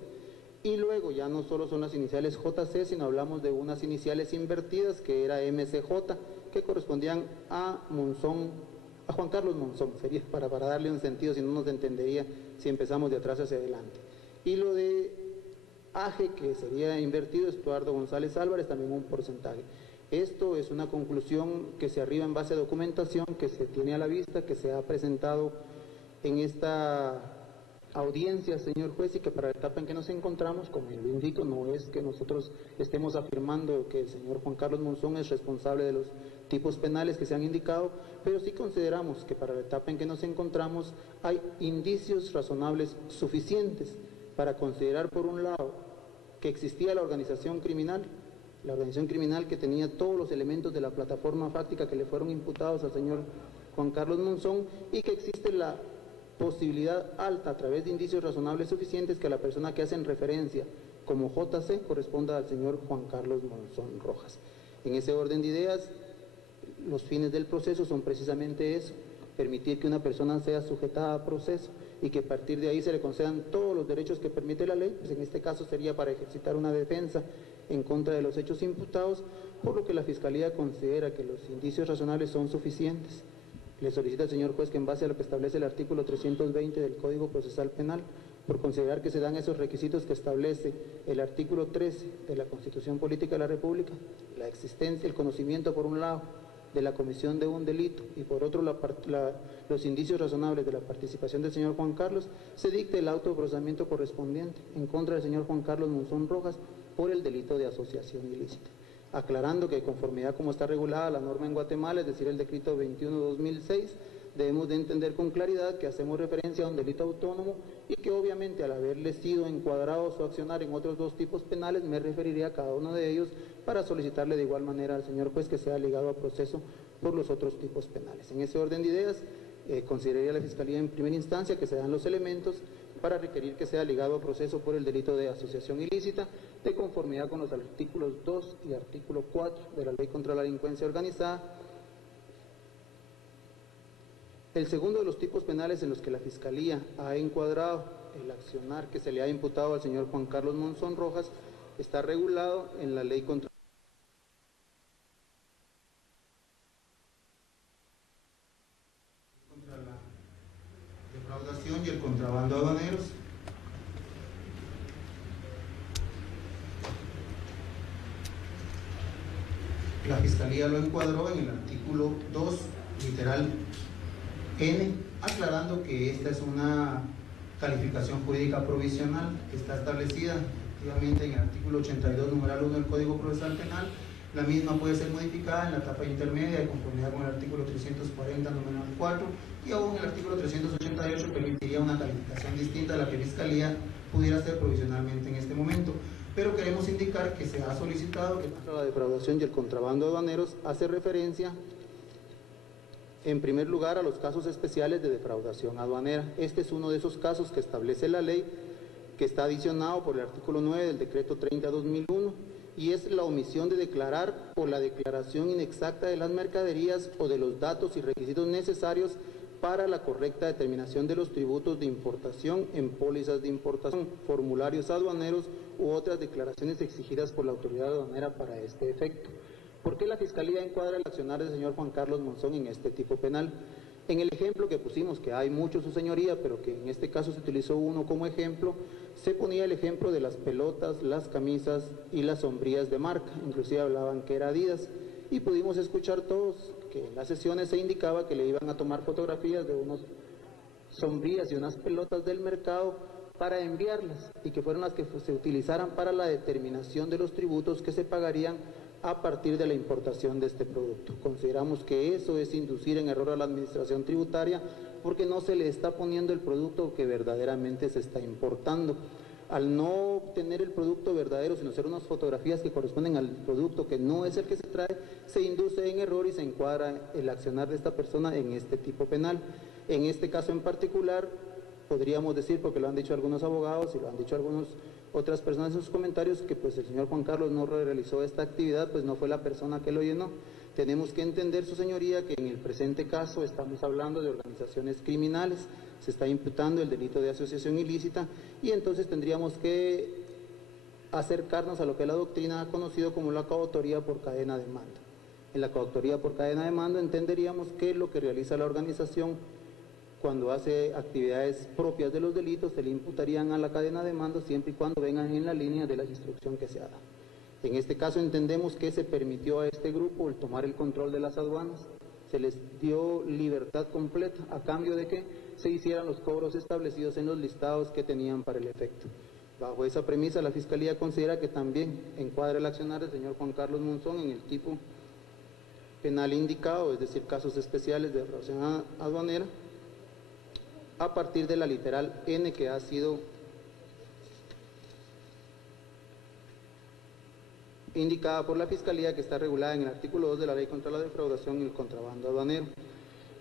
y luego ya no solo son las iniciales JC, sino hablamos de unas iniciales invertidas, que era MCJ, que correspondían a Monzón, a Juan Carlos Monzón, sería para darle un sentido, si no nos entendería si empezamos de atrás hacia adelante. Y lo de AGE, que sería invertido, Estuardo González Álvarez, también un porcentaje. Esto es una conclusión que se arriba en base a documentación que se tiene a la vista, que se ha presentado en esta audiencia, señor juez, y que para la etapa en que nos encontramos, como yo lo indico, no es que nosotros estemos afirmando que el señor Juan Carlos Monzón es responsable de los tipos penales que se han indicado, pero sí consideramos que para la etapa en que nos encontramos hay indicios razonables suficientes para considerar, por un lado, que existía la organización criminal que tenía todos los elementos de la plataforma fáctica que le fueron imputados al señor Juan Carlos Monzón, y que existe la posibilidad alta a través de indicios razonables suficientes que la persona que hacen referencia como JC corresponda al señor Juan Carlos Monzón Rojas. En ese orden de ideas, los fines del proceso son precisamente eso: permitir que una persona sea sujetada a proceso y que a partir de ahí se le concedan todos los derechos que permite la ley, pues en este caso sería para ejercitar una defensa en contra de los hechos imputados, por lo que la Fiscalía considera que los indicios razonables son suficientes. Le solicita al señor juez que, en base a lo que establece el artículo 320 del Código Procesal Penal, por considerar que se dan esos requisitos que establece el artículo 13 de la Constitución Política de la República, la existencia, el conocimiento por un lado de la comisión de un delito y por otro los indicios razonables de la participación del señor Juan Carlos, se dicte el auto de procesamiento correspondiente en contra del señor Juan Carlos Monzón Rojas por el delito de asociación ilícita, aclarando que, de conformidad como está regulada la norma en Guatemala, es decir, el decreto 21/2006, debemos de entender con claridad que hacemos referencia a un delito autónomo y que obviamente, al haberle sido encuadrado su accionar en otros dos tipos penales, me referiré a cada uno de ellos para solicitarle de igual manera al señor juez que sea ligado a proceso por los otros tipos penales. En ese orden de ideas, consideraría la Fiscalía en primera instancia que se dan los elementos para requerir que sea ligado a proceso por el delito de asociación ilícita, de conformidad con los artículos 2 y artículo 4 de la Ley contra la Delincuencia Organizada. El segundo de los tipos penales en los que la Fiscalía ha encuadrado el accionar que se le ha imputado al señor Juan Carlos Monzón Rojas está regulado en la Ley contra la defraudación y el contrabando aduaneros. La Fiscalía lo encuadró en el artículo 2, literal N, aclarando que esta es una calificación jurídica provisional que está establecida efectivamente en el artículo 82, numeral 1 del Código Procesal Penal. La misma puede ser modificada en la etapa intermedia de conformidad con el artículo 340, numeral 4, y aún el artículo 388 permitiría una calificación distinta a la que Fiscalía pudiera hacer provisionalmente en este momento. Pero queremos indicar que se ha solicitado que la defraudación y el contrabando aduaneros hace referencia en primer lugar a los casos especiales de defraudación aduanera. Este es uno de esos casos que establece la ley, que está adicionado por el artículo 9 del decreto 30/2001, y es la omisión de declarar o la declaración inexacta de las mercaderías o de los datos y requisitos necesarios para la correcta determinación de los tributos de importación en pólizas de importación, formularios aduaneros u otras declaraciones exigidas por la autoridad aduanera para este efecto. ¿Por qué la Fiscalía encuadra el accionar del señor Juan Carlos Monzón en este tipo penal? En el ejemplo que pusimos, que hay muchos, su señoría, pero que en este caso se utilizó uno como ejemplo, se ponía el ejemplo de las pelotas, las camisas y las sombrillas de marca, inclusive hablaban que era Adidas, y pudimos escuchar todos que en las sesiones se indicaba que le iban a tomar fotografías de unas sombrillas y unas pelotas del mercado para enviarlas, y que fueron las que se utilizaran para la determinación de los tributos que se pagarían a partir de la importación de este producto. Consideramos que eso es inducir en error a la administración tributaria, porque no se le está poniendo el producto que verdaderamente se está importando. al no obtener el producto verdadero, sino hacer unas fotografías que corresponden al producto que no es el que se trae, se induce en error y se encuadra el accionar de esta persona en este tipo penal. En este caso en particular, podríamos decir, porque lo han dicho algunos abogados y lo han dicho otras personas en sus comentarios, que pues el señor Juan Carlos no realizó esta actividad, pues no fue la persona que lo llenó. Tenemos que entender, su señoría, que en el presente caso estamos hablando de organizaciones criminales, se está imputando el delito de asociación ilícita y entonces tendríamos que acercarnos a lo que la doctrina ha conocido como la coautoría por cadena de mando. En la coautoría por cadena de mando entenderíamos que lo que realiza la organización cuando hace actividades propias de los delitos se le imputarían a la cadena de mando siempre y cuando vengan en la línea de la instrucción que se haga. En este caso entendemos que se permitió a este grupo el tomar el control de las aduanas, se les dio libertad completa a cambio de que se hicieran los cobros establecidos en los listados que tenían para el efecto. Bajo esa premisa, la Fiscalía considera que también encuadra el accionar del señor Juan Carlos Monzón en el tipo penal indicado, es decir, casos especiales de defraudación aduanera, a partir de la literal N que ha sido indicada por la Fiscalía, que está regulada en el artículo 2 de la Ley contra la Defraudación y el Contrabando Aduanero.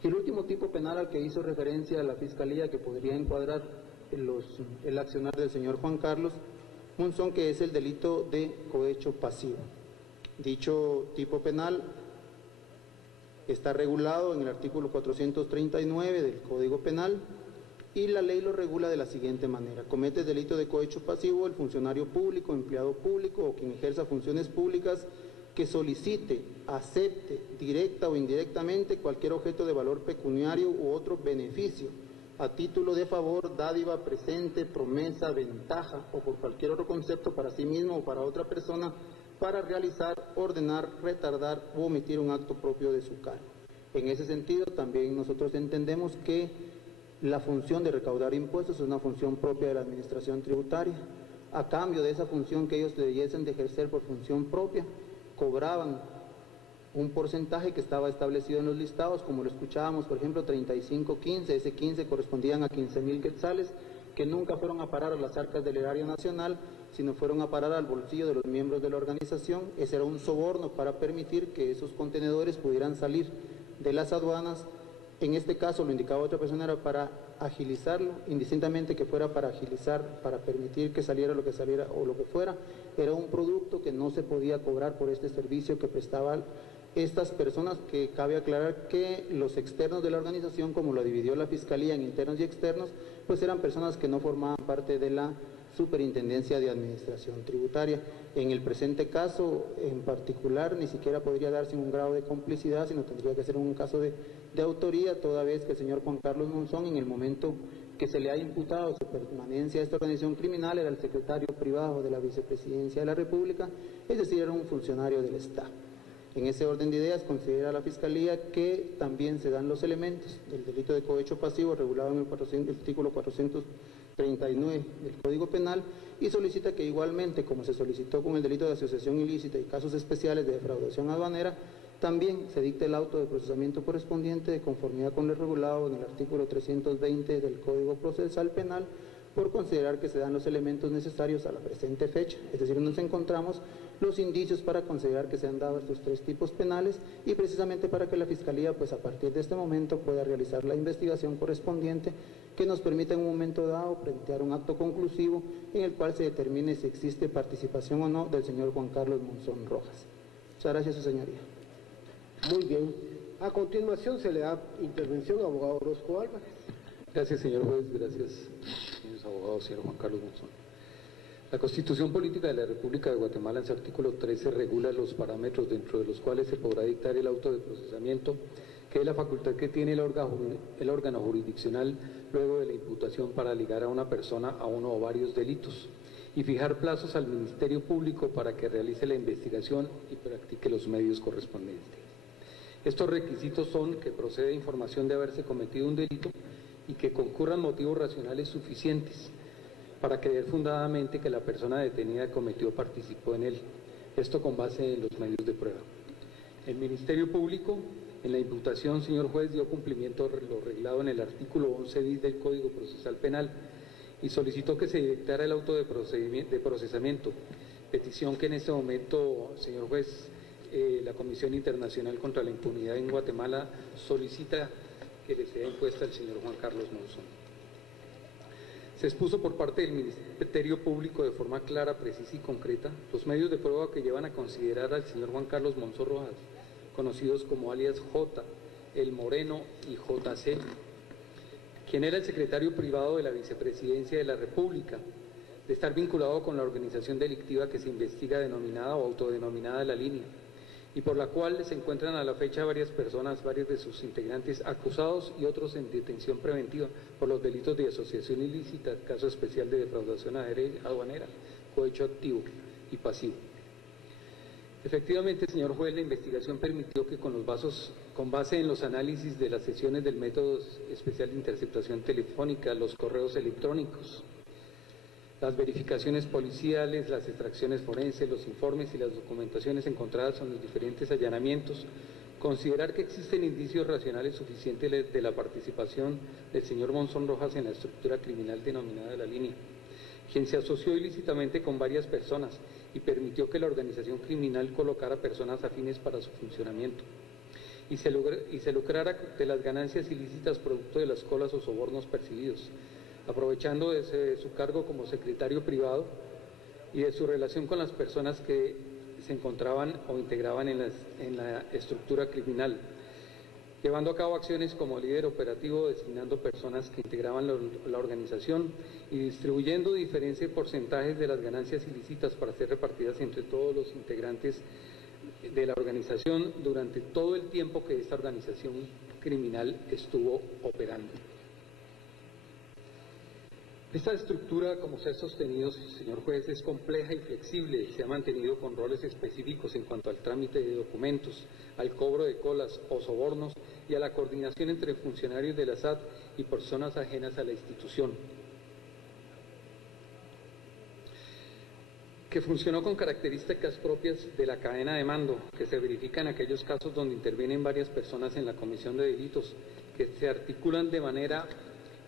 Y el último tipo penal al que hizo referencia la Fiscalía, que podría encuadrar el accionar del señor Juan Carlos Monzón, que es el delito de cohecho pasivo. Dicho tipo penal está regulado en el artículo 439 del Código Penal y la ley lo regula de la siguiente manera: comete delito de cohecho pasivo el funcionario público, empleado público o quien ejerza funciones públicas que solicite, acepte, directa o indirectamente, cualquier objeto de valor pecuniario u otro beneficio, a título de favor, dádiva, presente, promesa, ventaja o por cualquier otro concepto para sí mismo o para otra persona, para realizar, ordenar, retardar u omitir un acto propio de su cargo. En ese sentido, también nosotros entendemos que la función de recaudar impuestos es una función propia de la administración tributaria. A cambio de esa función que ellos debiesen de ejercer por función propia, cobraban un porcentaje que estaba establecido en los listados, como lo escuchábamos, por ejemplo, 35-15, ese 15 correspondían a 15,000 quetzales, que nunca fueron a parar a las arcas del erario nacional, sino fueron a parar al bolsillo de los miembros de la organización. Ese era un soborno para permitir que esos contenedores pudieran salir de las aduanas. En este caso, lo indicaba otra persona, era para agilizarlo, indistintamente que fuera para agilizar, para permitir que saliera lo que saliera o lo que fuera. Era un producto que no se podía cobrar por este servicio que prestaban estas personas, que cabe aclarar que los externos de la organización, como lo dividió la Fiscalía en internos y externos, pues eran personas que no formaban parte de la Superintendencia de Administración Tributaria. En el presente caso en particular ni siquiera podría darse un grado de complicidad, sino tendría que ser un caso de autoría, toda vez que el señor Juan Carlos Monzón, en el momento que se le ha imputado su permanencia a esta organización criminal, era el secretario privado de la Vicepresidencia de la República, es decir, era un funcionario del Estado. En ese orden de ideas, considera la Fiscalía que también se dan los elementos del delito de cohecho pasivo regulado en el artículo 439 del Código Penal y solicita que igualmente, como se solicitó con el delito de asociación ilícita y casos especiales de defraudación aduanera, también se dicte el auto de procesamiento correspondiente de conformidad con lo regulado en el artículo 320 del Código Procesal Penal, por considerar que se dan los elementos necesarios a la presente fecha, es decir, nos encontramos los indicios para considerar que se han dado estos tres tipos penales y precisamente para que la Fiscalía, pues a partir de este momento, pueda realizar la investigación correspondiente que nos permita en un momento dado plantear un acto conclusivo en el cual se determine si existe participación o no del señor Juan Carlos Monzón Rojas. Muchas gracias, su señoría. Muy bien. A continuación se le da intervención al abogado Orozco Álvarez. Gracias, señor juez. Gracias, señores abogados, señor Juan Carlos Monzón. La Constitución Política de la República de Guatemala, en su artículo 13, regula los parámetros dentro de los cuales se podrá dictar el auto de procesamiento, que es la facultad que tiene el órgano jurisdiccional luego de la imputación para ligar a una persona a uno o varios delitos y fijar plazos al Ministerio Público para que realice la investigación y practique los medios correspondientes. Estos requisitos son que proceda información de haberse cometido un delito y que concurran motivos racionales suficientes para creer fundadamente que la persona detenida cometió o participó en él. Esto con base en los medios de prueba. El Ministerio Público, en la imputación, señor juez, dio cumplimiento a lo reglado en el artículo 11 bis del Código Procesal Penal, y solicitó que se dictara el auto de procesamiento, petición que en este momento, señor juez, la Comisión Internacional contra la Impunidad en Guatemala solicita que le sea impuesta al señor Juan Carlos Monzón. Se expuso por parte del Ministerio Público de forma clara, precisa y concreta los medios de prueba que llevan a considerar al señor Juan Carlos Monzón Rojas, conocidos como alias J, El Moreno y JC, quien era el secretario privado de la Vicepresidencia de la República, de estar vinculado con la organización delictiva que se investiga denominada o autodenominada La Línea, y por la cual se encuentran a la fecha varias personas, varios de sus integrantes acusados y otros en detención preventiva por los delitos de asociación ilícita, caso especial de defraudación aduanera, cohecho activo y pasivo. Efectivamente, señor juez, la investigación permitió que con base en los análisis de las sesiones del método especial de interceptación telefónica, los correos electrónicos, las verificaciones policiales, las extracciones forenses, los informes y las documentaciones encontradas en los diferentes allanamientos, considerar que existen indicios racionales suficientes de la participación del señor Monzón Rojas en la estructura criminal denominada La Línea, quien se asoció ilícitamente con varias personas y permitió que la organización criminal colocara personas afines para su funcionamiento y se lucrara de las ganancias ilícitas producto de las colas o sobornos percibidos, aprovechando de su cargo como secretario privado y de su relación con las personas que se encontraban o integraban en la estructura criminal, llevando a cabo acciones como líder operativo, designando personas que integraban la organización y distribuyendo diferentes porcentajes de las ganancias ilícitas para ser repartidas entre todos los integrantes de la organización durante todo el tiempo que esta organización criminal estuvo operando. Esta estructura, como se ha sostenido, señor juez, es compleja y flexible. Se ha mantenido con roles específicos en cuanto al trámite de documentos, al cobro de colas o sobornos y a la coordinación entre funcionarios de la SAT y personas ajenas a la institución, que funcionó con características propias de la cadena de mando, que se verifica en aquellos casos donde intervienen varias personas en la comisión de delitos, que se articulan de manera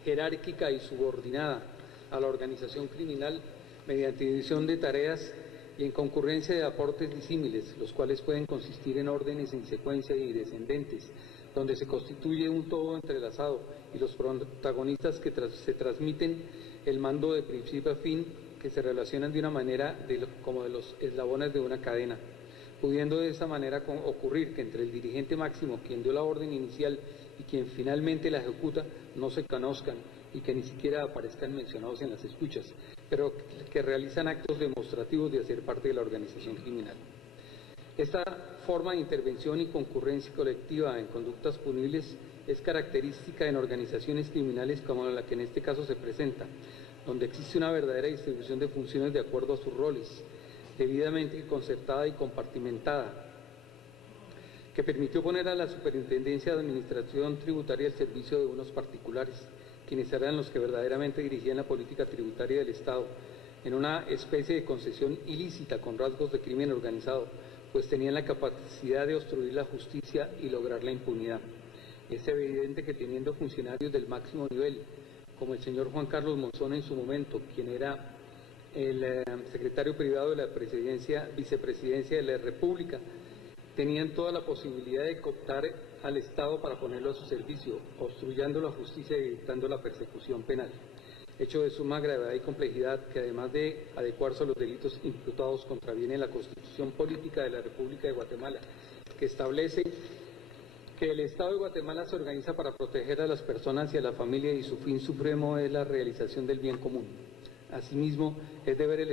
jerárquica y subordinada a la organización criminal mediante división de tareas y en concurrencia de aportes disímiles, los cuales pueden consistir en órdenes en secuencia y descendentes, donde se constituye un todo entrelazado y los protagonistas que se transmiten el mando de principio a fin, que se relacionan de una manera como de los eslabones de una cadena, pudiendo de esa manera ocurrir que entre el dirigente máximo, quien dio la orden inicial, y quien finalmente la ejecuta, no se conozcan y que ni siquiera aparezcan mencionados en las escuchas, pero que realizan actos demostrativos de hacer parte de la organización criminal. Esta forma de intervención y concurrencia colectiva en conductas punibles es característica en organizaciones criminales como la que en este caso se presenta, donde existe una verdadera distribución de funciones de acuerdo a sus roles, debidamente concertada y compartimentada, que permitió poner a la Superintendencia de Administración Tributaria al servicio de unos particulares, quienes eran los que verdaderamente dirigían la política tributaria del Estado, en una especie de concesión ilícita con rasgos de crimen organizado, pues tenían la capacidad de obstruir la justicia y lograr la impunidad. Es evidente que teniendo funcionarios del máximo nivel, como el señor Juan Carlos Monzón en su momento, quien era el secretario privado de la vicepresidencia de la República, tenían toda la posibilidad de cooptar al Estado para ponerlo a su servicio, obstruyendo la justicia y evitando la persecución penal. Hecho de suma gravedad y complejidad que además de adecuarse a los delitos imputados contraviene la Constitución Política de la República de Guatemala, que establece que el Estado de Guatemala se organiza para proteger a las personas y a la familia y su fin supremo es la realización del bien común. Asimismo, es deber del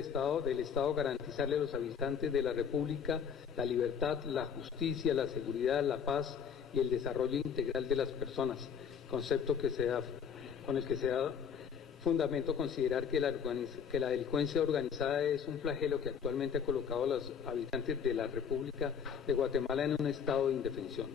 Estado garantizarle a los habitantes de la República la libertad, la justicia, la seguridad, la paz y el desarrollo integral de las personas, concepto con el que se da fundamento considerar que la delincuencia organizada es un flagelo que actualmente ha colocado a los habitantes de la República de Guatemala en un estado de indefensión.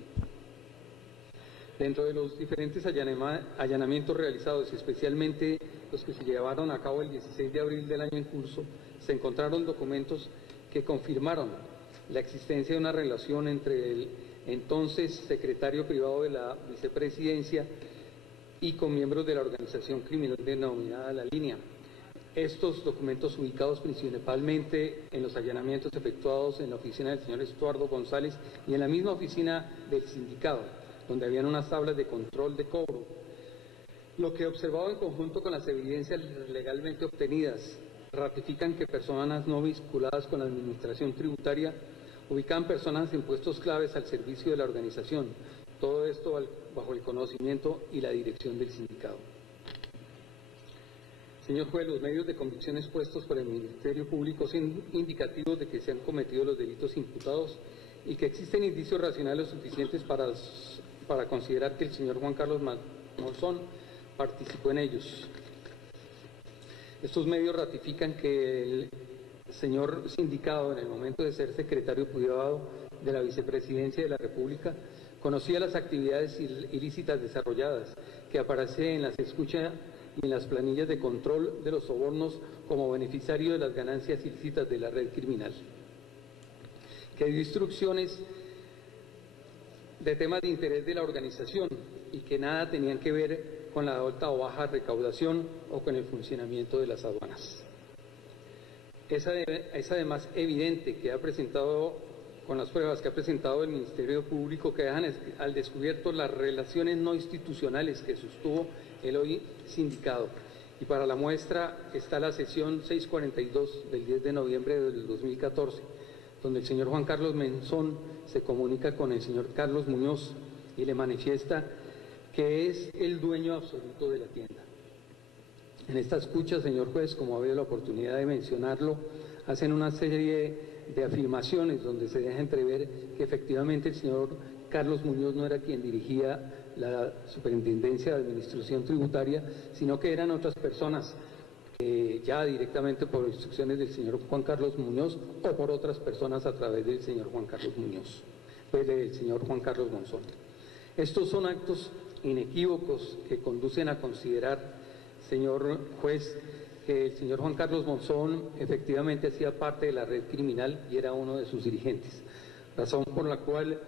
Dentro de los diferentes allanamientos realizados, y especialmente los que se llevaron a cabo el 16 de abril del año en curso, se encontraron documentos que confirmaron la existencia de una relación entre el entonces secretario privado de la vicepresidencia y con miembros de la organización criminal denominada La Línea. Estos documentos ubicados principalmente en los allanamientos efectuados en la oficina del señor Estuardo González y en la misma oficina del sindicato, donde habían unas tablas de control de cobro. Lo que he observado en conjunto con las evidencias legalmente obtenidas ratifican que personas no vinculadas con la administración tributaria ubican personas en puestos claves al servicio de la organización. Todo esto bajo el conocimiento y la dirección del sindicato. Señor juez, los medios de convicción expuestos por el Ministerio Público son indicativos de que se han cometido los delitos imputados y que existen indicios racionales suficientes para considerar que el señor Juan Carlos Monzón participó en ellos. Estos medios ratifican que el señor sindicado, en el momento de ser secretario privado de la Vicepresidencia de la República, conocía las actividades ilícitas desarrolladas que aparecen en las escuchas y en las planillas de control de los sobornos como beneficiario de las ganancias ilícitas de la red criminal, que dio instrucciones de temas de interés de la organización y que nada tenían que ver con la alta o baja recaudación o con el funcionamiento de las aduanas. Es además evidente que ha presentado, con las pruebas que ha presentado el Ministerio Público, que dejan al descubierto las relaciones no institucionales que sostuvo el hoy sindicado. Y para la muestra está la sesión 642 del 10 de noviembre del 2014, donde el señor Juan Carlos Monzón se comunica con el señor Carlos Muñoz y le manifiesta que es el dueño absoluto de la tienda. En esta escucha, señor juez, como ha habido la oportunidad de mencionarlo, hacen una serie de afirmaciones donde se deja entrever que efectivamente el señor Carlos Muñoz no era quien dirigía la Superintendencia de Administración Tributaria, sino que eran otras personas que ya directamente por instrucciones del señor Juan Carlos Muñoz o por otras personas a través del señor Juan Carlos Muñoz, pues del señor Juan Carlos Monzón. Estos son actos inequívocos que conducen a considerar, señor juez, que el señor Juan Carlos Monzón efectivamente hacía parte de la red criminal y era uno de sus dirigentes, razón por la cual,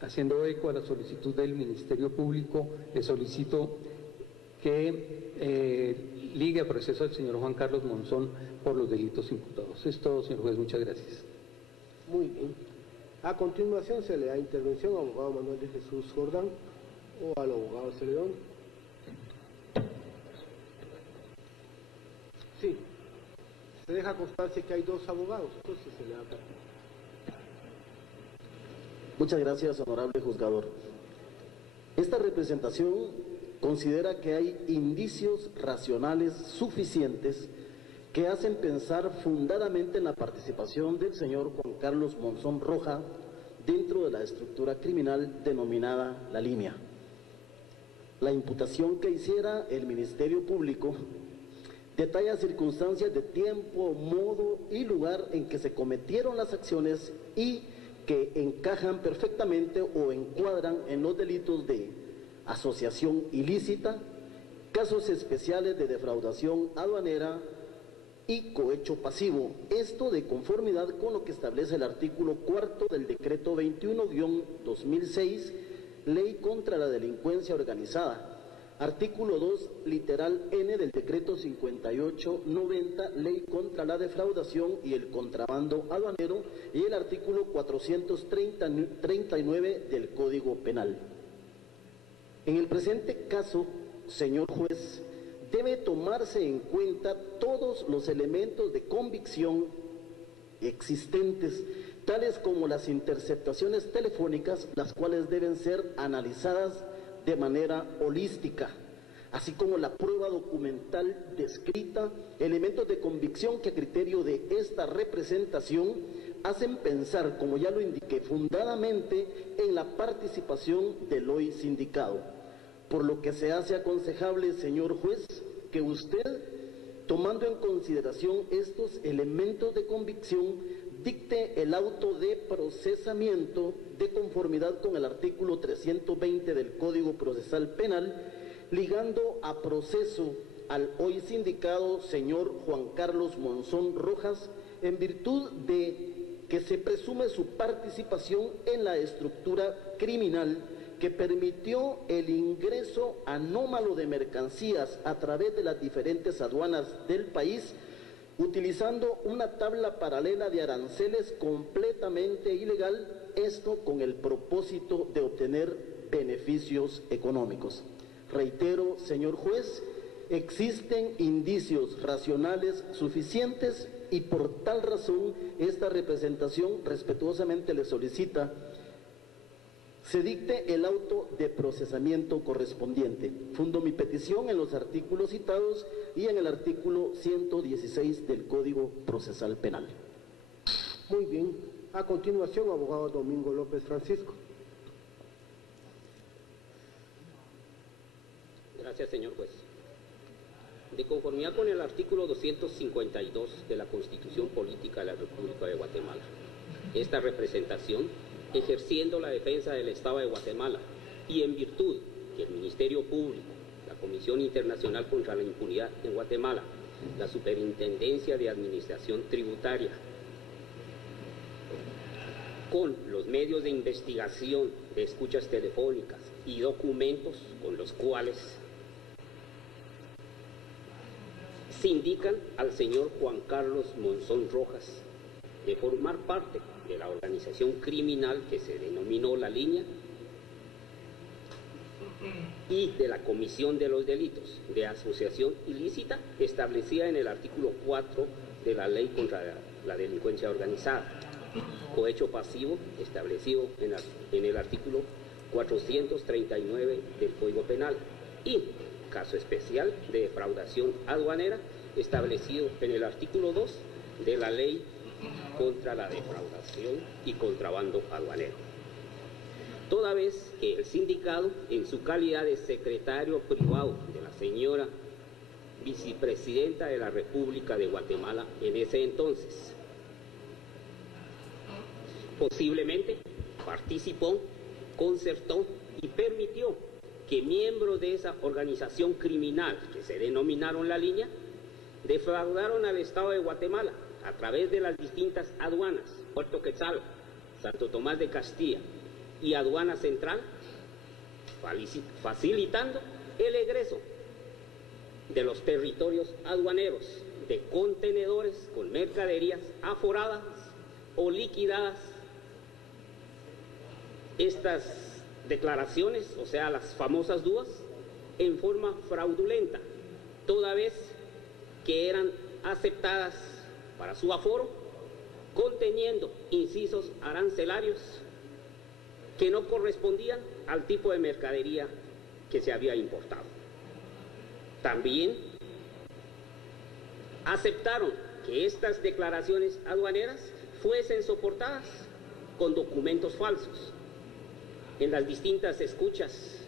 haciendo eco a la solicitud del Ministerio Público, le solicito que ligue a proceso al señor Juan Carlos Monzón por los delitos imputados. Es todo, señor juez, muchas gracias. Muy bien. A continuación se le da intervención al abogado Manuel de Jesús Jordán o al abogado Celedón. Sí, se deja constancia que hay dos abogados, entonces se le da parte. Muchas gracias, honorable juzgador. Esta representación considera que hay indicios racionales suficientes que hacen pensar fundadamente en la participación del señor Juan Carlos Monzón Roja dentro de la estructura criminal denominada La Línea. La imputación que hiciera el Ministerio Público detalla circunstancias de tiempo, modo y lugar en que se cometieron las acciones y que encajan perfectamente o encuadran en los delitos de asociación ilícita, casos especiales de defraudación aduanera y cohecho pasivo. Esto de conformidad con lo que establece el artículo 4 del decreto 21-2006, Ley contra la Delincuencia Organizada. Artículo 2, literal N del decreto 5890, Ley contra la defraudación y el contrabando aduanero, y el artículo 439 del Código Penal. En el presente caso, señor juez, debe tomarse en cuenta todos los elementos de convicción existentes, tales como las interceptaciones telefónicas, las cuales deben ser analizadas de manera holística, así como la prueba documental descrita, elementos de convicción que a criterio de esta representación hacen pensar, como ya lo indiqué, fundadamente en la participación del hoy sindicado, por lo que se hace aconsejable, señor juez, que usted, tomando en consideración estos elementos de convicción, dicte el auto de procesamiento de conformidad con el artículo 320 del Código Procesal Penal, ligando a proceso al hoy sindicado señor Juan Carlos Monzón Rojas, en virtud de que se presume su participación en la estructura criminal que permitió el ingreso anómalo de mercancías a través de las diferentes aduanas del país, utilizando una tabla paralela de aranceles completamente ilegal, esto con el propósito de obtener beneficios económicos. Reitero, señor juez, existen indicios racionales suficientes y por tal razón esta representación respetuosamente le solicita se dicte el auto de procesamiento correspondiente. Fundo mi petición en los artículos citados y en el artículo 116 del Código Procesal Penal. Muy bien. A continuación, abogado Domingo López Francisco. Gracias, señor juez. De conformidad con el artículo 252 de la Constitución Política de la República de Guatemala, esta representación, ejerciendo la defensa del Estado de Guatemala y en virtud que el Ministerio Público, la Comisión Internacional contra la Impunidad en Guatemala, la Superintendencia de Administración Tributaria, con los medios de investigación de escuchas telefónicas y documentos con los cuales sindican al señor Juan Carlos Monzón Rojas de formar parte de la organización criminal que se denominó La Línea y de la comisión de los delitos de asociación ilícita establecida en el artículo 4 de la Ley contra la Delincuencia Organizada, cohecho pasivo establecido en el artículo 439 del Código Penal y caso especial de defraudación aduanera establecido en el artículo 2 de la Ley contra la defraudación y contrabando aduanero. Toda vez que el sindicado, en su calidad de secretario privado de la señora vicepresidenta de la República de Guatemala en ese entonces, posiblemente participó, concertó y permitió que miembros de esa organización criminal que se denominaron La Línea defraudaron al Estado de Guatemala a través de las distintas aduanas, Puerto Quetzal, Santo Tomás de Castilla y Aduana Central, facilitando el egreso de los territorios aduaneros de contenedores con mercaderías aforadas o liquidadas. Estas declaraciones, o sea, las famosas DUAs, en forma fraudulenta, toda vez que eran aceptadas para su aforo, conteniendo incisos arancelarios que no correspondían al tipo de mercadería que se había importado. También aceptaron que estas declaraciones aduaneras fuesen soportadas con documentos falsos. En las distintas escuchas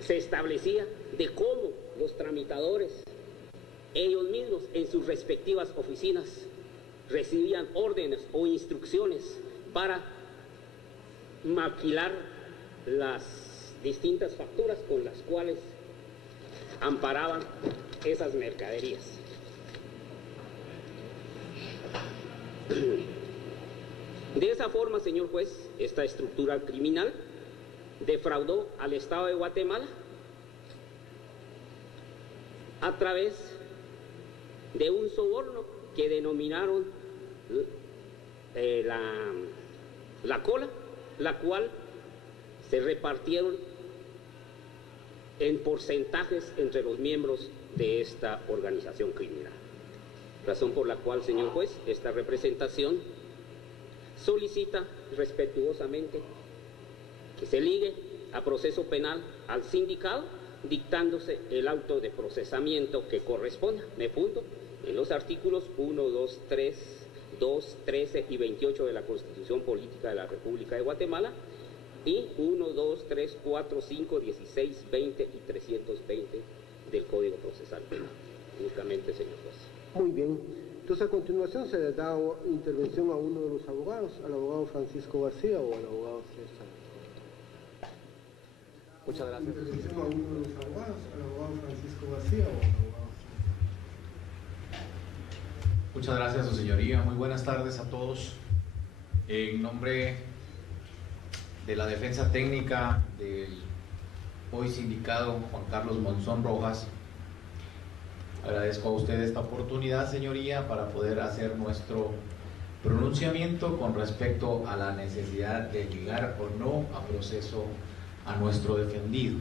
se establecía de cómo los tramitadores, ellos mismos en sus respectivas oficinas, recibían órdenes o instrucciones para maquilar las distintas facturas con las cuales amparaban esas mercaderías. De esa forma, señor juez, esta estructura criminal defraudó al Estado de Guatemala a través de un soborno que denominaron la cola, la cual se repartieron en porcentajes entre los miembros de esta organización criminal. Razón por la cual, señor juez, esta representación solicita respetuosamente que se ligue a proceso penal al sindicado, dictándose el auto de procesamiento que corresponda. Me fundo en los artículos 1, 2, 3, 2, 13 y 28 de la Constitución Política de la República de Guatemala y 1, 2, 3, 4, 5, 16, 20 y 320 del Código Procesal Penal. Únicamente, señor juez. Muy bien. Entonces, a continuación se le da intervención a uno de los abogados, al abogado Francisco García o al abogado César. Muchas gracias. Intervención a uno de los abogados, al abogado Francisco García o al abogado César. Muchas gracias, su señoría. Muy buenas tardes a todos. En nombre de la defensa técnica del hoy sindicado Juan Carlos Monzón Rojas. Agradezco a usted esta oportunidad, señoría, para poder hacer nuestro pronunciamiento con respecto a la necesidad de ligar o no a proceso a nuestro defendido.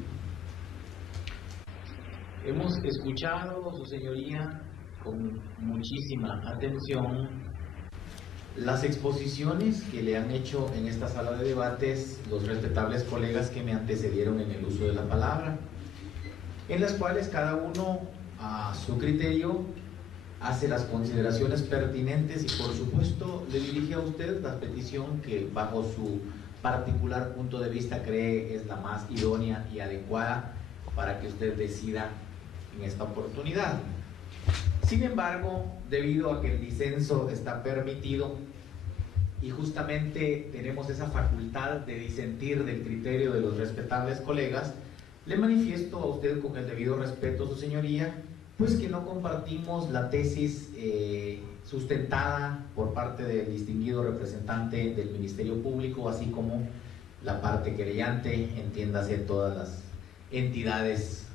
Hemos escuchado, su señoría, con muchísima atención las exposiciones que le han hecho en esta sala de debates los respetables colegas que me antecedieron en el uso de la palabra, en las cuales cada uno a su criterio hace las consideraciones pertinentes y por supuesto le dirige a usted la petición que bajo su particular punto de vista cree es la más idónea y adecuada para que usted decida en esta oportunidad. Sin embargo, debido a que el disenso está permitido y justamente tenemos esa facultad de disentir del criterio de los respetables colegas, le manifiesto a usted con el debido respeto, su señoría, pues que no compartimos la tesis sustentada por parte del distinguido representante del Ministerio Público, así como la parte querellante, entiéndase todas las entidades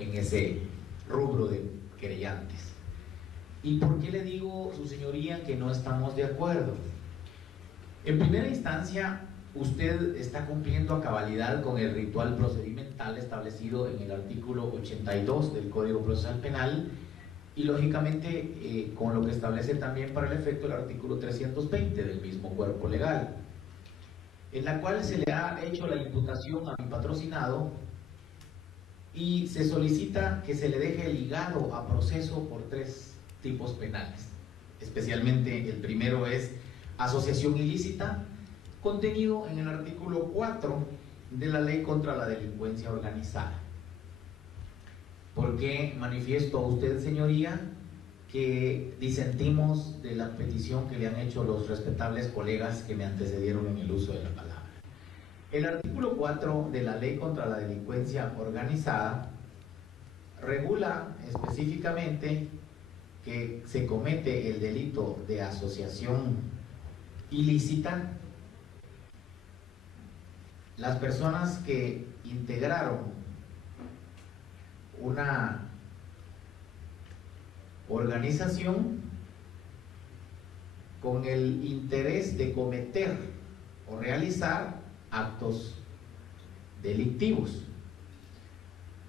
en ese rubro de querellantes. ¿Y por qué le digo, su señoría, que no estamos de acuerdo? En primera instancia, usted está cumpliendo a cabalidad con el ritual procedimental establecido en el artículo 82 del Código Procesal Penal y lógicamente con lo que establece también para el efecto el artículo 320 del mismo cuerpo legal, en la cual se le ha hecho la imputación a mi patrocinado y se solicita que se le deje ligado a proceso por 3 tipos penales. Especialmente el primero es asociación ilícita, contenido en el artículo 4 de la Ley contra la Delincuencia Organizada. ¿Por qué manifiesto a usted, señoría, que disentimos de la petición que le han hecho los respetables colegas que me antecedieron en el uso de la palabra? El artículo 4 de la Ley contra la Delincuencia Organizada regula específicamente que se comete el delito de asociación ilícita las personas que integraron una organización con el interés de cometer o realizar actos delictivos.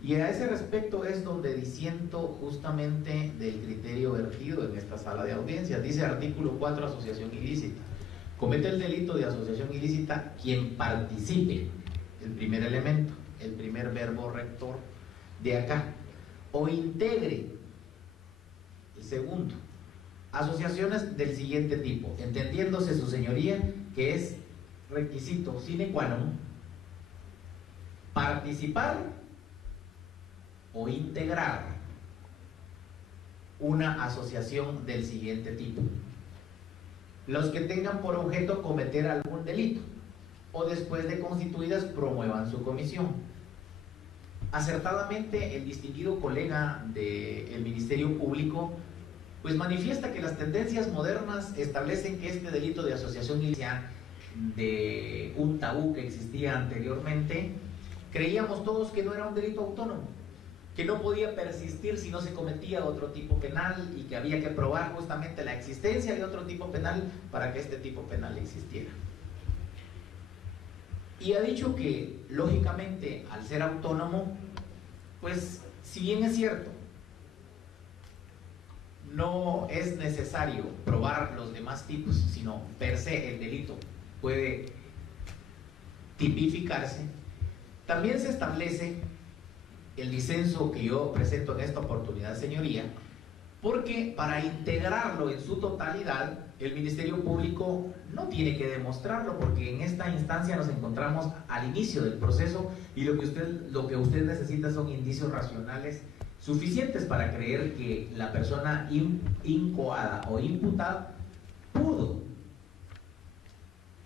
Y a ese respecto es donde disiento justamente del criterio vertido en esta sala de audiencias. Dice artículo 4, asociación ilícita. Comete el delito de asociación ilícita quien participe, el primer elemento, el primer verbo rector de acá, o integre, el segundo, asociaciones del siguiente tipo, entendiéndose su señoría que es requisito sine qua non participar o integrar una asociación del siguiente tipo: los que tengan por objeto cometer algún delito o después de constituidas promuevan su comisión. Acertadamente el distinguido colega del Ministerio Público pues manifiesta que las tendencias modernas establecen que este delito de asociación ilícita, de un tabú que existía anteriormente, creíamos todos que no era un delito autónomo, que no podía persistir si no se cometía otro tipo penal y que había que probar justamente la existencia de otro tipo penal para que este tipo penal existiera. Y ha dicho que, lógicamente, al ser autónomo, pues, si bien es cierto, no es necesario probar los demás tipos, sino per se el delito puede tipificarse, también se establece el disenso que yo presento en esta oportunidad, señoría, porque para integrarlo en su totalidad, el Ministerio Público no tiene que demostrarlo, porque en esta instancia nos encontramos al inicio del proceso y lo que usted necesita son indicios racionales suficientes para creer que la persona incoada o imputada pudo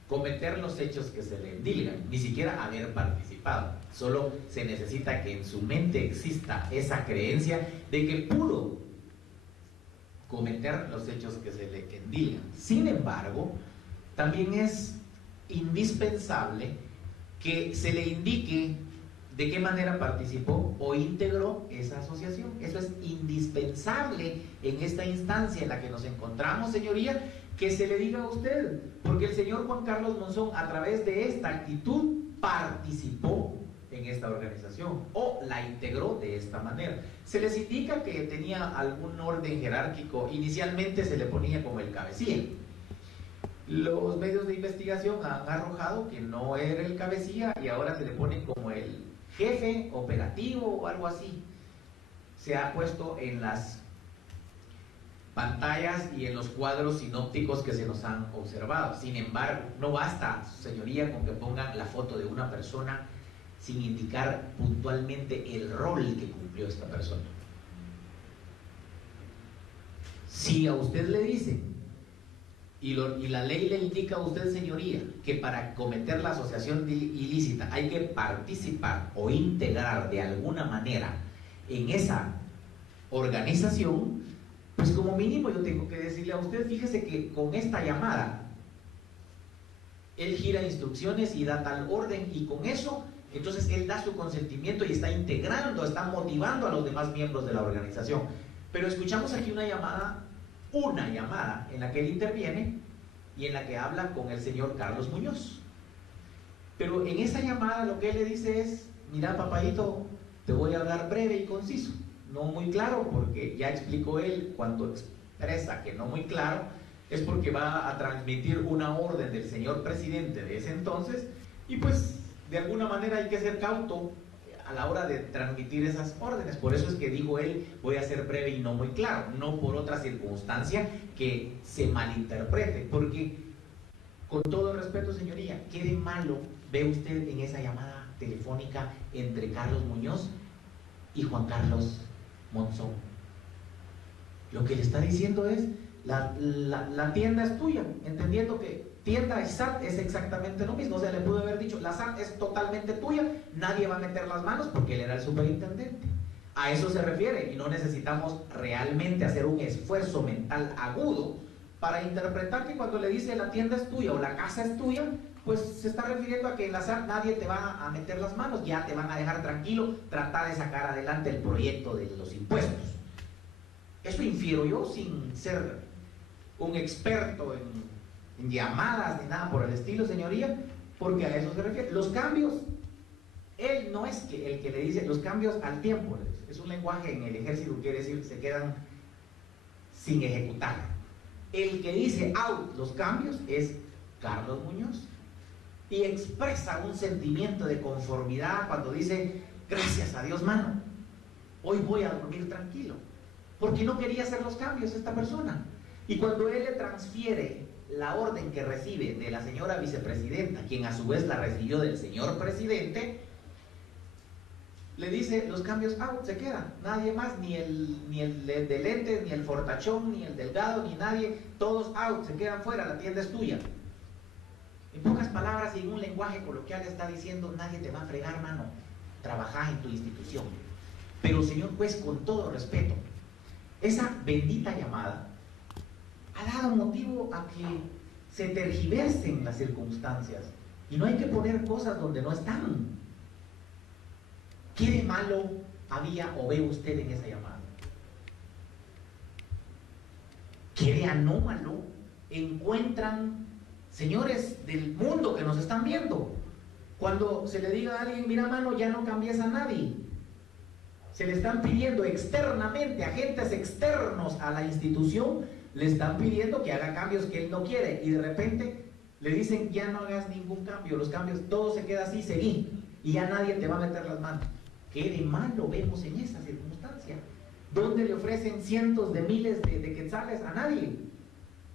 cometer los hechos que se le endilgan, ni siquiera haber participado. Solo se necesita que en su mente exista esa creencia de que pudo cometer los hechos que se le endilgan. Sin embargo, también es indispensable que se le indique de qué manera participó o integró esa asociación. Eso es indispensable en esta instancia en la que nos encontramos, señoría, que se le diga a usted, porque el señor Juan Carlos Monzón, a través de esta actitud, participó en esta organización o la integró de esta manera. Se les indica que tenía algún orden jerárquico. Inicialmente se le ponía como el cabecilla. Los medios de investigación han arrojado que no era el cabecilla y ahora se le pone como el jefe operativo o algo así. Se ha puesto en las pantallas y en los cuadros sinópticos que se nos han observado. Sin embargo, no basta, señoría, con que pongan la foto de una persona sin indicar puntualmente el rol que cumplió esta persona. Si a usted le dicen, y la ley le indica a usted, señoría, que para cometer la asociación ilícita hay que participar o integrar de alguna manera en esa organización, pues como mínimo yo tengo que decirle a usted, fíjese que con esta llamada él gira instrucciones y da tal orden, y con eso entonces él da su consentimiento y está integrando, está motivando a los demás miembros de la organización. Pero escuchamos aquí una llamada en la que él interviene y en la que habla con el señor Carlos Muñoz. Pero en esa llamada lo que él le dice es: mira, papadito, te voy a hablar breve y conciso, no muy claro, porque ya explicó él, cuando expresa que no muy claro, es porque va a transmitir una orden del señor presidente de ese entonces, y pues de alguna manera hay que ser cauto a la hora de transmitir esas órdenes. Por eso es que dijo él: voy a ser breve y no muy claro, no por otra circunstancia que se malinterprete, porque con todo respeto, señoría, ¿qué de malo ve usted en esa llamada telefónica entre Carlos Muñoz y Juan Carlos Monzón? Lo que le está diciendo es: la tienda es tuya, entendiendo que tienda y SAT es exactamente lo mismo. O sea, le pudo haber dicho: la SAT es totalmente tuya, nadie va a meter las manos, porque él era el superintendente. A eso se refiere, y no necesitamos realmente hacer un esfuerzo mental agudo para interpretar que cuando le dice la tienda es tuya o la casa es tuya, pues se está refiriendo a que en la SAT nadie te va a meter las manos, ya te van a dejar tranquilo, tratar de sacar adelante el proyecto de los impuestos. Eso infiero yo, sin ser un experto en llamadas ni nada por el estilo, señoría, porque a eso se refiere. Los cambios, él no es que el que le dice los cambios al tiempo, es un lenguaje en el ejército, quiere decir que se quedan sin ejecutar. El que dice out los cambios es Carlos Muñoz, y expresa un sentimiento de conformidad cuando dice: gracias a Dios, mano, hoy voy a dormir tranquilo, porque no quería hacer los cambios esta persona. Y cuando él le transfiere la orden que recibe de la señora vicepresidenta, quien a su vez la recibió del señor presidente, le dice: los cambios out, se quedan, nadie más, ni el de lentes, ni el fortachón, ni el delgado, ni nadie, todos out, se quedan fuera, la tienda es tuya. En pocas palabras y en un lenguaje coloquial está diciendo: nadie te va a fregar, mano, trabajás en tu institución. Pero, señor juez, con todo respeto, esa bendita llamada ha dado motivo a que se tergiversen las circunstancias, y no hay que poner cosas donde no están. ¿Qué de malo había o ve usted en esa llamada? ¿Qué de anómalo encuentran, señores del mundo que nos están viendo, cuando se le diga a alguien: mira, mano, ya no cambies a nadie? Se le están pidiendo externamente, agentes externos a la institución, le están pidiendo que haga cambios que él no quiere, y de repente le dicen: ya no hagas ningún cambio, los cambios, todo se queda así, seguí, y ya nadie te va a meter las manos. ¿Qué de malo vemos en esa circunstancia? ¿Dónde le ofrecen cientos de miles de quetzales a nadie?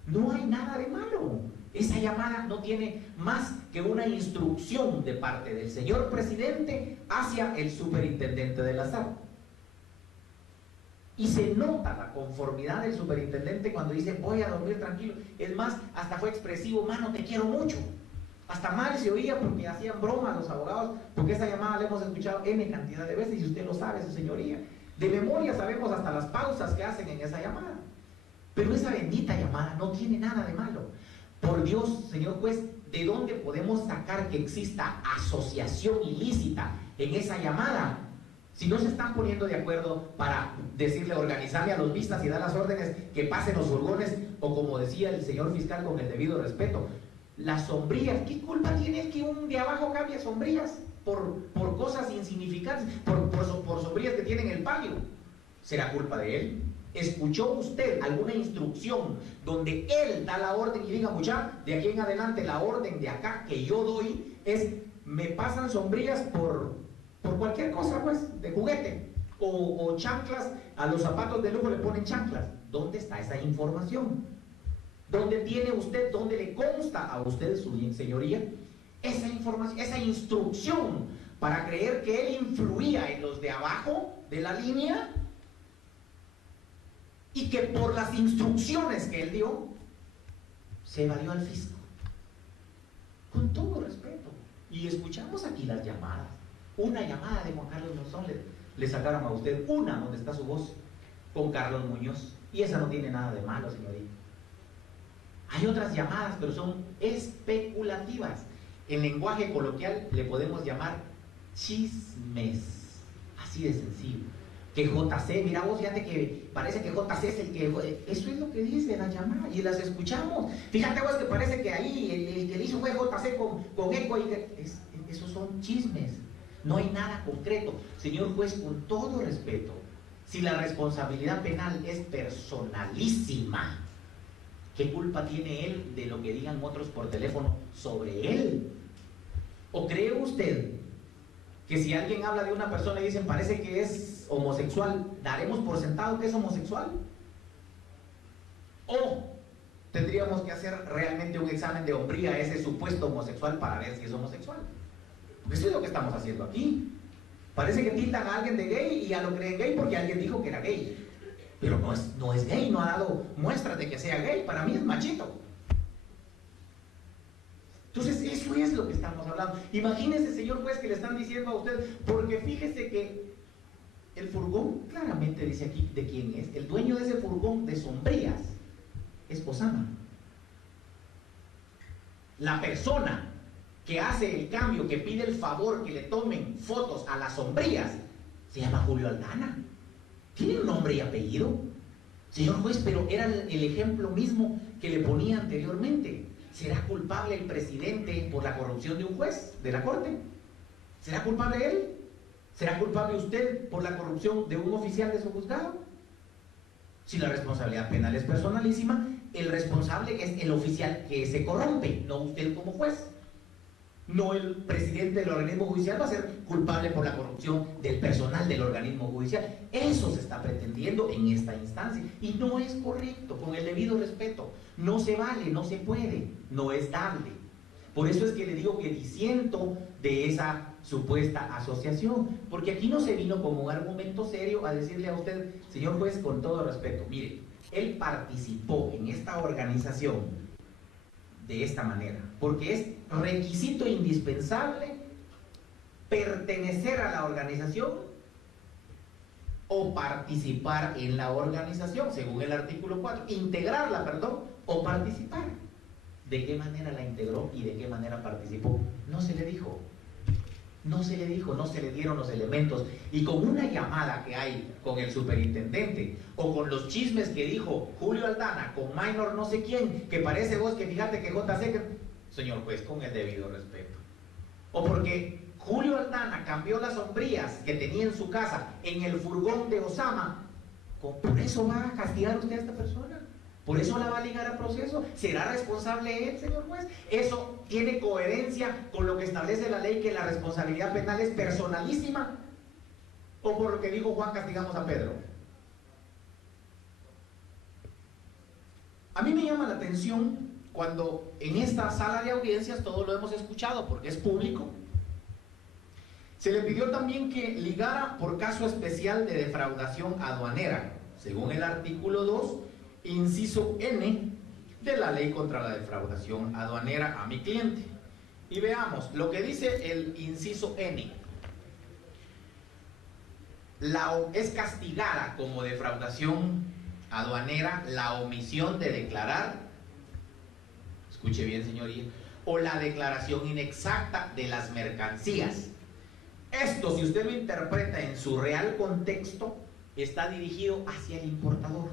No hay nada de malo. Esa llamada no tiene más que una instrucción de parte del señor presidente hacia el superintendente de la SAT. Y se nota la conformidad del superintendente cuando dice: voy a dormir tranquilo. Es más, hasta fue expresivo: mano, te quiero mucho. Hasta mal se oía, porque hacían bromas los abogados, porque esa llamada la hemos escuchado N cantidad de veces, y usted lo sabe, su señoría. De memoria sabemos hasta las pausas que hacen en esa llamada. Pero esa bendita llamada no tiene nada de malo, Por Dios, señor juez, ¿de dónde podemos sacar que exista asociación ilícita en esa llamada? Si no se están poniendo de acuerdo para decirle, organizarle a los vistas y dar las órdenes que pasen los furgones, o como decía el señor fiscal con el debido respeto, las sombrillas. ¿Qué culpa tiene que un de abajo cambie sombrillas por cosas insignificantes, por sombrillas que tienen el palio? ¿Será culpa de él? ¿Escuchó usted alguna instrucción donde él da la orden y diga, mucha, de aquí en adelante la orden de acá que yo doy es, me pasan sombrillas por cualquier cosa, pues, de juguete, o chanclas, a los zapatos de lujo le ponen chanclas? ¿Dónde está esa información? ¿Dónde tiene usted, dónde le consta a usted, su señoría, esa información, esa instrucción para creer que él influía en los de abajo de la línea y que por las instrucciones que él dio se evadió al fisco? Con todo respeto. Y escuchamos aquí las llamadas. Una llamada de Juan Carlos Monzón le sacaron a usted, una donde está su voz, con Carlos Muñoz, y esa no tiene nada de malo, señorita. Hay otras llamadas, pero son especulativas. En lenguaje coloquial le podemos llamar chismes, así de sencillo. Que JC, mira vos, fíjate que parece que JC es el que... Eso es lo que dice la llamada, y las escuchamos. Fíjate vos que parece que ahí el que le hizo fue JC con eco, y esos son chismes. No hay nada concreto. Señor juez, con todo respeto, si la responsabilidad penal es personalísima, ¿qué culpa tiene él de lo que digan otros por teléfono sobre él? ¿O cree usted que si alguien habla de una persona y dicen parece que es homosexual, daremos por sentado que es homosexual? ¿O tendríamos que hacer realmente un examen de hombría a ese supuesto homosexual para ver si es homosexual? Porque eso es lo que estamos haciendo aquí. Parece que tildan a alguien de gay y ya lo creen gay porque alguien dijo que era gay. Pero no es gay, no ha dado muestras de que sea gay. Para mí es machito. Entonces eso es lo que estamos hablando. Imagínese, señor juez, que le están diciendo a usted, porque fíjese que el furgón claramente dice aquí de quién es. El dueño de ese furgón de sombrías es Osama. La persona que hace el cambio, que pide el favor que le tomen fotos a las sombrías, se llama Julio Aldana. Tiene un nombre y apellido. Señor juez, pero era el ejemplo mismo que le ponía anteriormente. ¿Será culpable el presidente por la corrupción de un juez de la corte? ¿Será culpable él? ¿Será culpable usted por la corrupción de un oficial de su juzgado? Si la responsabilidad penal es personalísima, el responsable es el oficial que se corrompe, no usted como juez. No el presidente del organismo judicial va a ser culpable por la corrupción del personal del organismo judicial. Eso se está pretendiendo en esta instancia y no es correcto, con el debido respeto. No se vale, no se puede, no es dable. Por eso es que le digo que disiento de esa supuesta asociación, porque aquí no se vino como un argumento serio a decirle a usted, señor juez, con todo respeto, mire, él participó en esta organización de esta manera, porque es requisito indispensable pertenecer a la organización o participar en la organización, según el artículo 4, integrarla, perdón, o participar. ¿De qué manera la integró y de qué manera participó? No se le dijo. No se le dijo, no se le dieron los elementos. Y con una llamada que hay con el superintendente, o con los chismes que dijo Julio Aldana, con Minor no sé quién, que parece vos que fíjate que JC... Señor juez, con el debido respeto. O porque Julio Aldana cambió las sombrías que tenía en su casa en el furgón de Osama, ¿por eso va a castigar usted a esta persona? ¿Por eso la va a ligar a proceso? ¿Será responsable él, señor juez? ¿Eso tiene coherencia con lo que establece la ley, que la responsabilidad penal es personalísima? ¿O por lo que dijo Juan, castigamos a Pedro? A mí me llama la atención cuando en esta sala de audiencias, todos lo hemos escuchado porque es público, se le pidió también que ligara por caso especial de defraudación aduanera, según el artículo 2, inciso N de la ley contra la defraudación aduanera a mi cliente. Y veamos lo que dice el inciso N. Es castigada como defraudación aduanera la omisión de declarar, escuche bien señoría, o la declaración inexacta de las mercancías. Esto, si usted lo interpreta en su real contexto, está dirigido hacia el importador.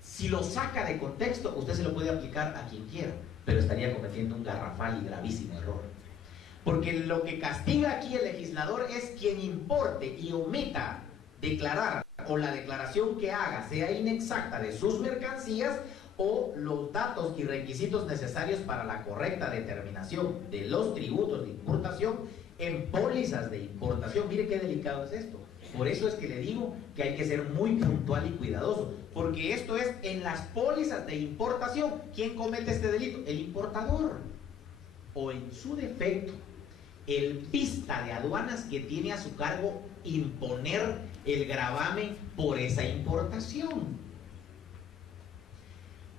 Si lo saca de contexto, usted se lo puede aplicar a quien quiera, pero estaría cometiendo un garrafal y gravísimo error. Porque lo que castiga aquí el legislador es quien importe y omita declarar, o la declaración que haga sea inexacta de sus mercancías, o los datos y requisitos necesarios para la correcta determinación de los tributos de importación en pólizas de importación. Mire qué delicado es esto. Por eso es que le digo que hay que ser muy puntual y cuidadoso, porque esto es en las pólizas de importación. ¿Quién comete este delito? El importador, o en su defecto, el pista de aduanas que tiene a su cargo imponer el gravamen por esa importación.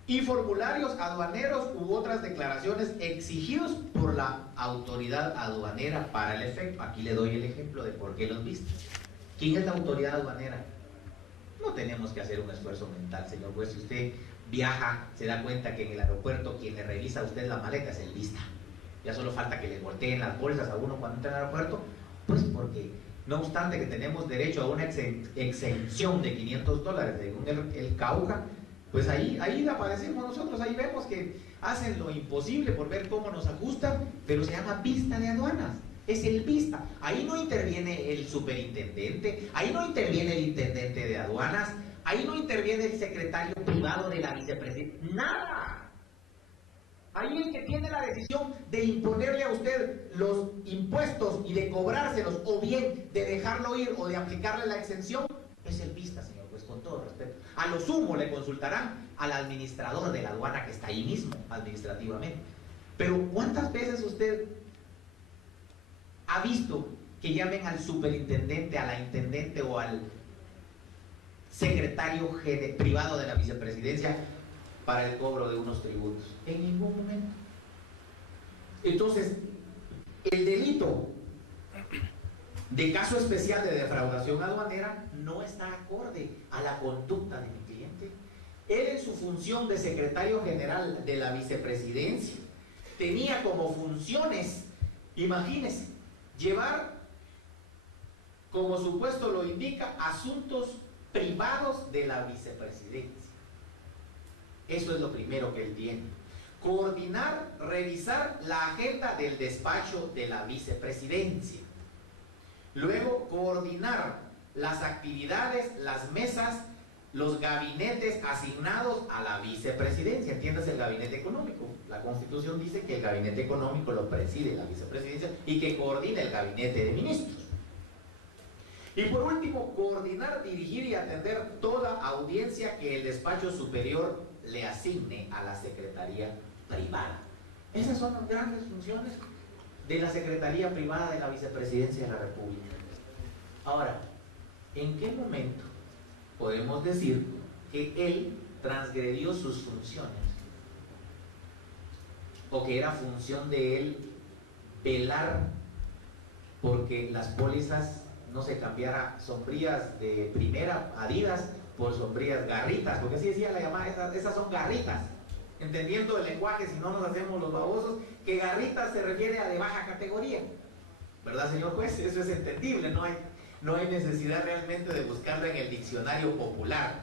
Y formularios aduaneros u otras declaraciones exigidos por la autoridad aduanera para el efecto. Aquí le doy el ejemplo de por qué los viste. ¿Quién es la autoridad aduanera? No tenemos que hacer un esfuerzo mental, señor juez. Si usted viaja, se da cuenta que en el aeropuerto quien le revisa a usted la maleta es el vista. Ya solo falta que le volteen las bolsas a uno cuando entra al aeropuerto, pues porque no obstante que tenemos derecho a una exención de $500 según el CAUJA, pues ahí aparecemos nosotros, ahí vemos que hacen lo imposible por ver cómo nos ajustan, pero se llama vista de aduanas, es el vista. Ahí no interviene el superintendente, ahí no interviene el intendente de aduanas, ahí no interviene el secretario privado de la vicepresidencia, nada. Ahí el que tiene la decisión de imponerle a usted los impuestos y de cobrárselos, o bien de dejarlo ir o de aplicarle la exención, es el vista, señor, pues con todo respeto. A lo sumo le consultarán al administrador de la aduana que está ahí mismo, administrativamente. Pero ¿cuántas veces usted ha visto que llamen al superintendente, a la intendente o al secretario privado de la vicepresidencia para el cobro de unos tributos? En ningún momento. Entonces, el delito de caso especial de defraudación aduanera no está acorde a la conducta de mi cliente. Él, en su función de secretario general de la vicepresidencia, tenía como funciones, imagínense, llevar, como su puesto lo indica, asuntos privados de la vicepresidencia. Eso es lo primero que él tiene. Coordinar, revisar la agenda del despacho de la vicepresidencia. Luego, coordinar las actividades, las mesas, los gabinetes asignados a la vicepresidencia. Entiéndase el gabinete económico. La Constitución dice que el gabinete económico lo preside la vicepresidencia y que coordina el gabinete de ministros. Y por último, coordinar, dirigir y atender toda audiencia que el despacho superior le asigne a la secretaría privada. Esas son las grandes funciones de la secretaría privada de la vicepresidencia de la República. Ahora, ¿en qué momento podemos decir que él transgredió sus funciones? O que era función de él velar porque las pólizas no se cambiara sombrías de primera Adidas por sombrías garritas, porque así decía la llamada, esas son garritas, entendiendo el lenguaje, si no nos hacemos los babosos, que garritas se refiere a de baja categoría, ¿verdad, señor juez? Eso es entendible, no hay necesidad realmente de buscarlo en el diccionario popular.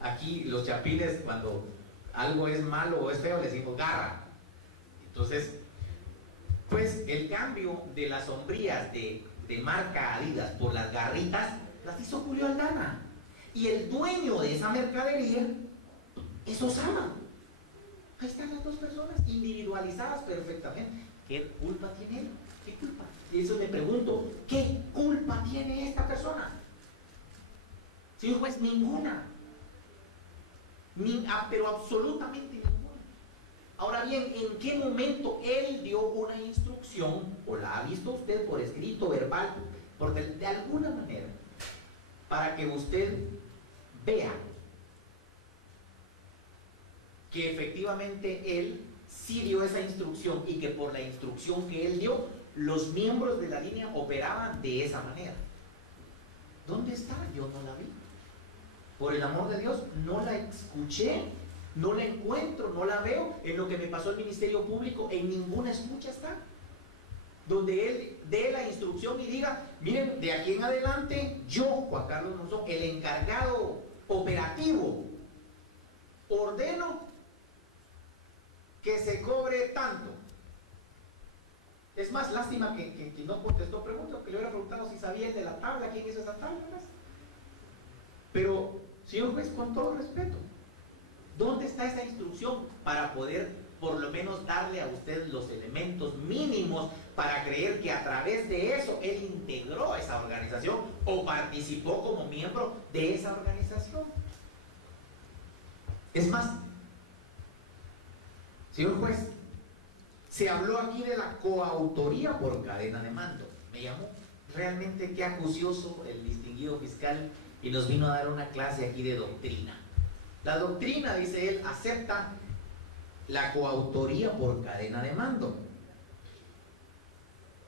Aquí los chapines, cuando algo es malo o es feo, le decimos garra. Entonces, pues el cambio de las sombrías de marca Adidas por las garritas las hizo Julio Aldana, y el dueño de esa mercadería es Osama. Ahí están las dos personas individualizadas perfectamente. ¿Qué culpa tiene él? ¿Qué culpa? Y eso me pregunto, ¿qué culpa tiene esta persona? Señor juez, ninguna. Pero absolutamente ninguna. Ahora bien, ¿en qué momento él dio una instrucción, o la ha visto usted por escrito, verbal, de alguna manera, para que usted vea que efectivamente él sí dio esa instrucción y que por la instrucción que él dio, los miembros de la línea operaban de esa manera? ¿Dónde está? Yo no la vi. Por el amor de Dios, no la escuché No la encuentro, no la veo en lo que me pasó el Ministerio Público, en ninguna escucha está. Donde él dé la instrucción y diga, miren, de aquí en adelante, yo, Juan Carlos Monzón, el encargado operativo, ordeno que se cobre tanto. Es más, lástima que no contestó preguntas, que le hubiera preguntado si sabía de la tabla, quién hizo esa tabla. Pero, señor juez, con todo respeto, ¿dónde está esa instrucción para poder por lo menos darle a usted los elementos mínimos para creer que a través de eso él integró esa organización o participó como miembro de esa organización? Es más, señor juez, se habló aquí de la coautoría por cadena de mando. Me llamó realmente qué acucioso el distinguido fiscal y nos vino a dar una clase aquí de doctrina. La doctrina, dice él, acepta la coautoría por cadena de mando.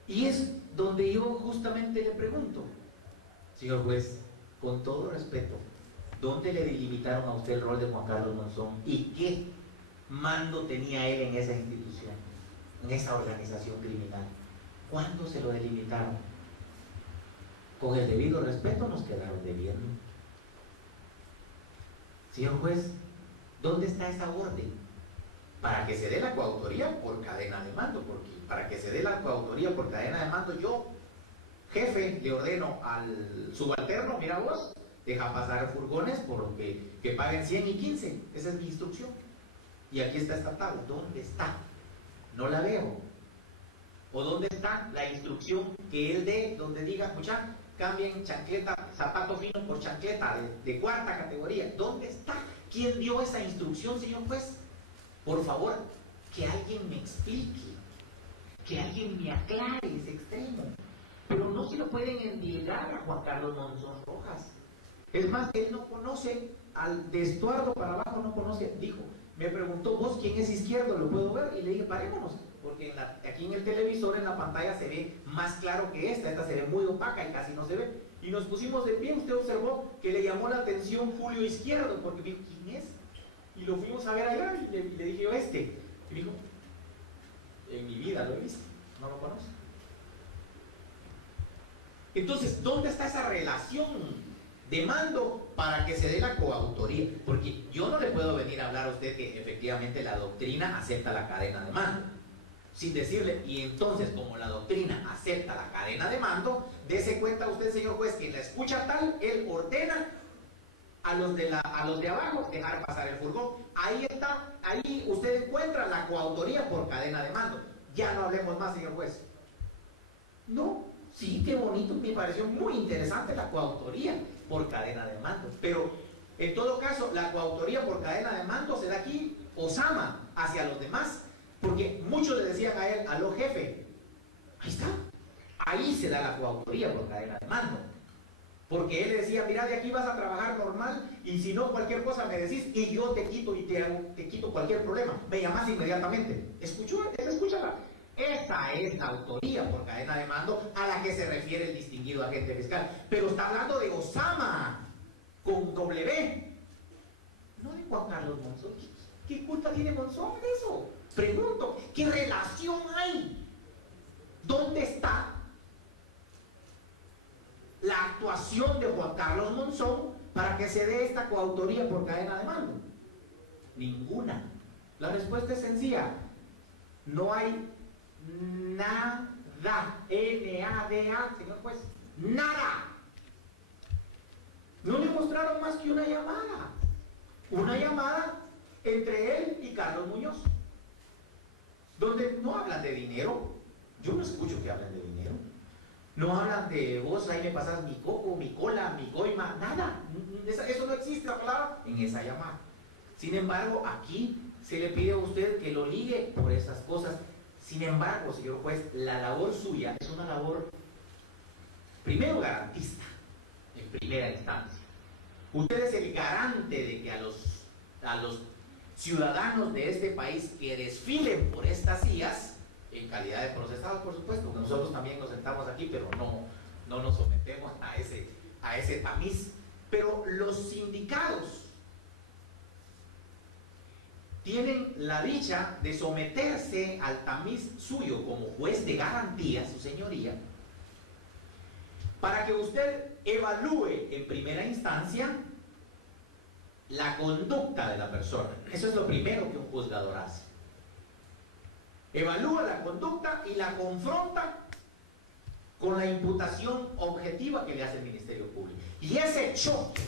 Y es donde yo justamente le pregunto, señor juez, con todo respeto, ¿dónde le delimitaron a usted el rol de Juan Carlos Monzón y qué mando tenía él en esa institución, en esa organización criminal? ¿Cuándo se lo delimitaron? Con el debido respeto nos quedaron debiendo. Señor juez, ¿dónde está esa orden? Para que se dé la coautoría por cadena de mando, porque para que se dé la coautoría por cadena de mando, yo, jefe, le ordeno al subalterno, mira vos, deja pasar furgones por lo que paguen 100 y 15, esa es mi instrucción. Y aquí está esta tabla, ¿dónde está? No la veo. ¿O dónde está la instrucción que él dé, donde diga, escucha, cambien chancleta, zapato fino por chancleta de cuarta categoría? ¿Dónde está? ¿Quién dio esa instrucción, señor juez? Por favor, que alguien me explique, que alguien me aclare ese extremo. Pero no se lo pueden endilgar a Juan Carlos Monzón Rojas. Es más, él no conoce, de Estuardo para abajo no conoce, dijo, me preguntó, ¿vos quién es izquierdo? ¿Lo puedo ver? Y le dije, parémonos, porque aquí en el televisor, en la pantalla, se ve más claro que esta se ve muy opaca y casi no se ve. Y nos pusimos de pie, usted observó que le llamó la atención Julio Izquierdo, porque dijo, ¿quién es? Y lo fuimos a ver allá y le dije yo, y dijo, en mi vida lo he visto, no lo conozco. Entonces, ¿dónde está esa relación de mando para que se dé la coautoría? Porque yo no le puedo venir a hablar a usted que efectivamente la doctrina acepta la cadena de mando, sin decirle, y entonces como la doctrina acepta la cadena de mando, dése cuenta usted, señor juez, que en la escucha tal, él ordena a los de abajo dejar pasar el furgón. Ahí está, ahí usted encuentra la coautoría por cadena de mando. Ya no hablemos más, señor juez. No, sí, qué bonito, me pareció muy interesante la coautoría por cadena de mando, pero en todo caso la coautoría por cadena de mando se da aquí Osama hacia los demás, porque muchos le decían a él, aló jefe, ahí está, ahí se da la coautoría por cadena de mando, porque él decía, mira, de aquí vas a trabajar normal y si no cualquier cosa me decís y yo te quito y te quito cualquier problema, me llamás inmediatamente. ¿Escuchó? Escúchala. Esa es la autoría por cadena de mando a la que se refiere el distinguido agente fiscal. Pero está hablando de Osama, con W, no de Juan Carlos Monzón. ¿Qué culpa tiene Monzón de eso? Pregunto, ¿qué relación hay? ¿Dónde está la actuación de Juan Carlos Monzón para que se dé esta coautoría por cadena de mando? Ninguna. La respuesta es sencilla. No hay nada, N-A-D-A, señor juez, nada. No le mostraron más que una llamada entre él y Carlos Muñoz, donde no hablan de dinero. Yo no escucho que hablen de dinero. No hablan de vos, ahí me pasas mi coco, mi cola, mi coima, nada. Eso no existe, hablado en esa llamada. Sin embargo, aquí se le pide a usted que lo ligue por esas cosas. Sin embargo, señor juez, la labor suya es una labor, primero, garantista, en primera instancia. Usted es el garante de que a los ciudadanos de este país que desfilen por estas vías, en calidad de procesados, por supuesto, que nosotros también nos sentamos aquí, pero no nos sometemos a ese tamiz. Pero los sindicados tienen la dicha de someterse al tamiz suyo como juez de garantía, su señoría, para que usted evalúe en primera instancia la conducta de la persona. Eso es lo primero que un juzgador hace. Evalúa la conducta y la confronta con la imputación objetiva que le hace el Ministerio Público. Y ese choque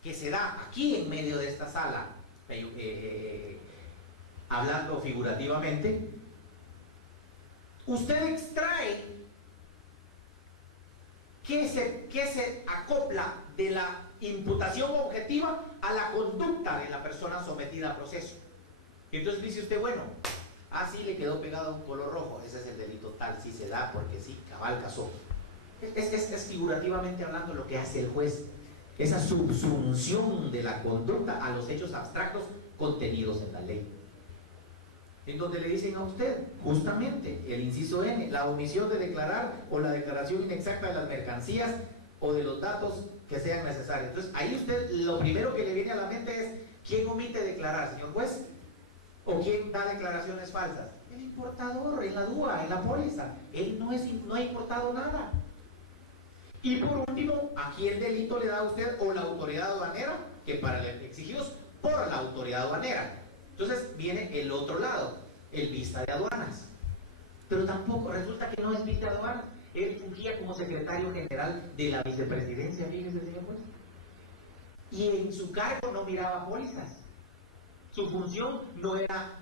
que se da aquí en medio de esta sala, hablando figurativamente, usted extrae qué se acopla de la imputación objetiva a la conducta de la persona sometida a proceso. Entonces dice usted, bueno, sí le quedó pegado un color rojo, ese es el delito tal, sí se da porque sí, cabal casó. Es figurativamente hablando lo que hace el juez, esa subsunción de la conducta a los hechos abstractos contenidos en la ley. En donde le dicen a usted, justamente, el inciso N, la omisión de declarar o la declaración inexacta de las mercancías o de los datos que sean necesarios. Entonces, ahí usted, lo primero que le viene a la mente es, ¿quién omite declarar, señor juez? ¿O quién da declaraciones falsas? El importador, en la DUA, en la póliza. Él no ha importado nada. Y por último, aquí el delito le da a usted o la autoridad aduanera, que para los exigidos por la autoridad aduanera. Entonces viene el otro lado, el vista de aduanas. Pero tampoco, resulta que no es vista de aduanas. Él fungía como secretario general de la vicepresidencia, fíjese, señor juez. Y en su cargo no miraba pólizas. Su función no era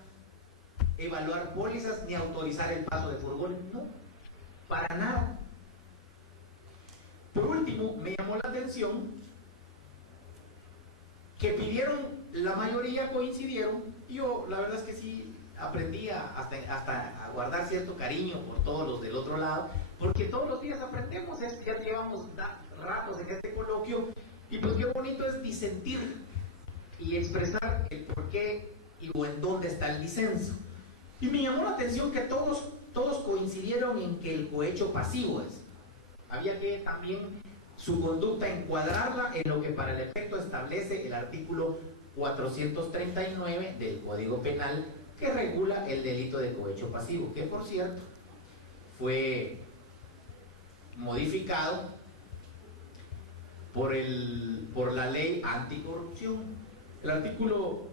evaluar pólizas ni autorizar el paso de furgones, no, para nada. Por último, me llamó la atención que pidieron, la mayoría coincidieron. Yo la verdad es que sí aprendí hasta a guardar cierto cariño por todos los del otro lado, porque todos los días aprendemos, ya llevamos ratos en este coloquio, y pues qué bonito es disentir y expresar el por qué o en dónde está el disenso. Y me llamó la atención que todos coincidieron en que el cohecho pasivo es. Había que también su conducta encuadrarla en lo que para el efecto establece el artículo 439 del Código Penal, que regula el delito de cohecho pasivo, que por cierto fue modificado por la ley anticorrupción. El artículo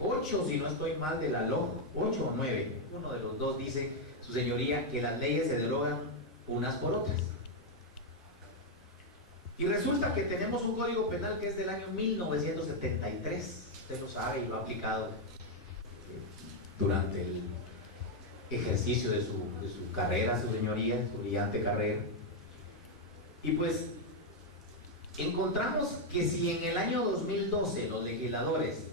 8, si no estoy mal, de la LOC, 8 o 9, uno de los dos dice, su señoría, que las leyes se derogan unas por otras. Y resulta que tenemos un código penal que es del año 1973, usted lo sabe y lo ha aplicado durante el ejercicio de su carrera, su señoría, su brillante carrera. Y pues encontramos que si en el año 2012 los legisladores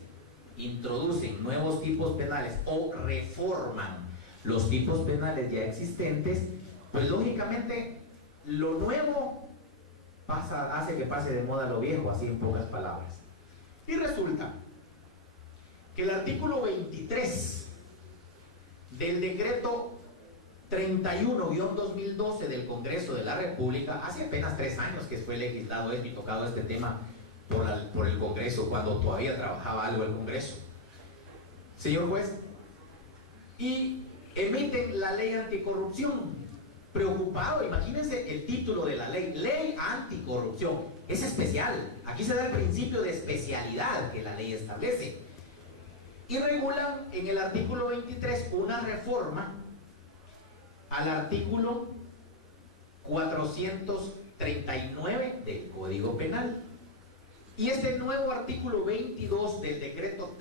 introducen nuevos tipos penales o reforman los tipos penales ya existentes, pues lógicamente lo nuevo hace que pase de moda lo viejo, así en pocas palabras. Y resulta que el artículo 23 del decreto 31-2012 del Congreso de la República, hace apenas 3 años que fue legislado y tocado este tema por el Congreso, cuando todavía trabajaba algo el Congreso, señor juez, y emiten la ley anticorrupción. Preocupado, imagínense el título de la ley, ley anticorrupción, es especial, aquí se da el principio de especialidad que la ley establece, y regulan en el artículo 23 una reforma al artículo 439 del Código Penal, y este nuevo artículo 22 del decreto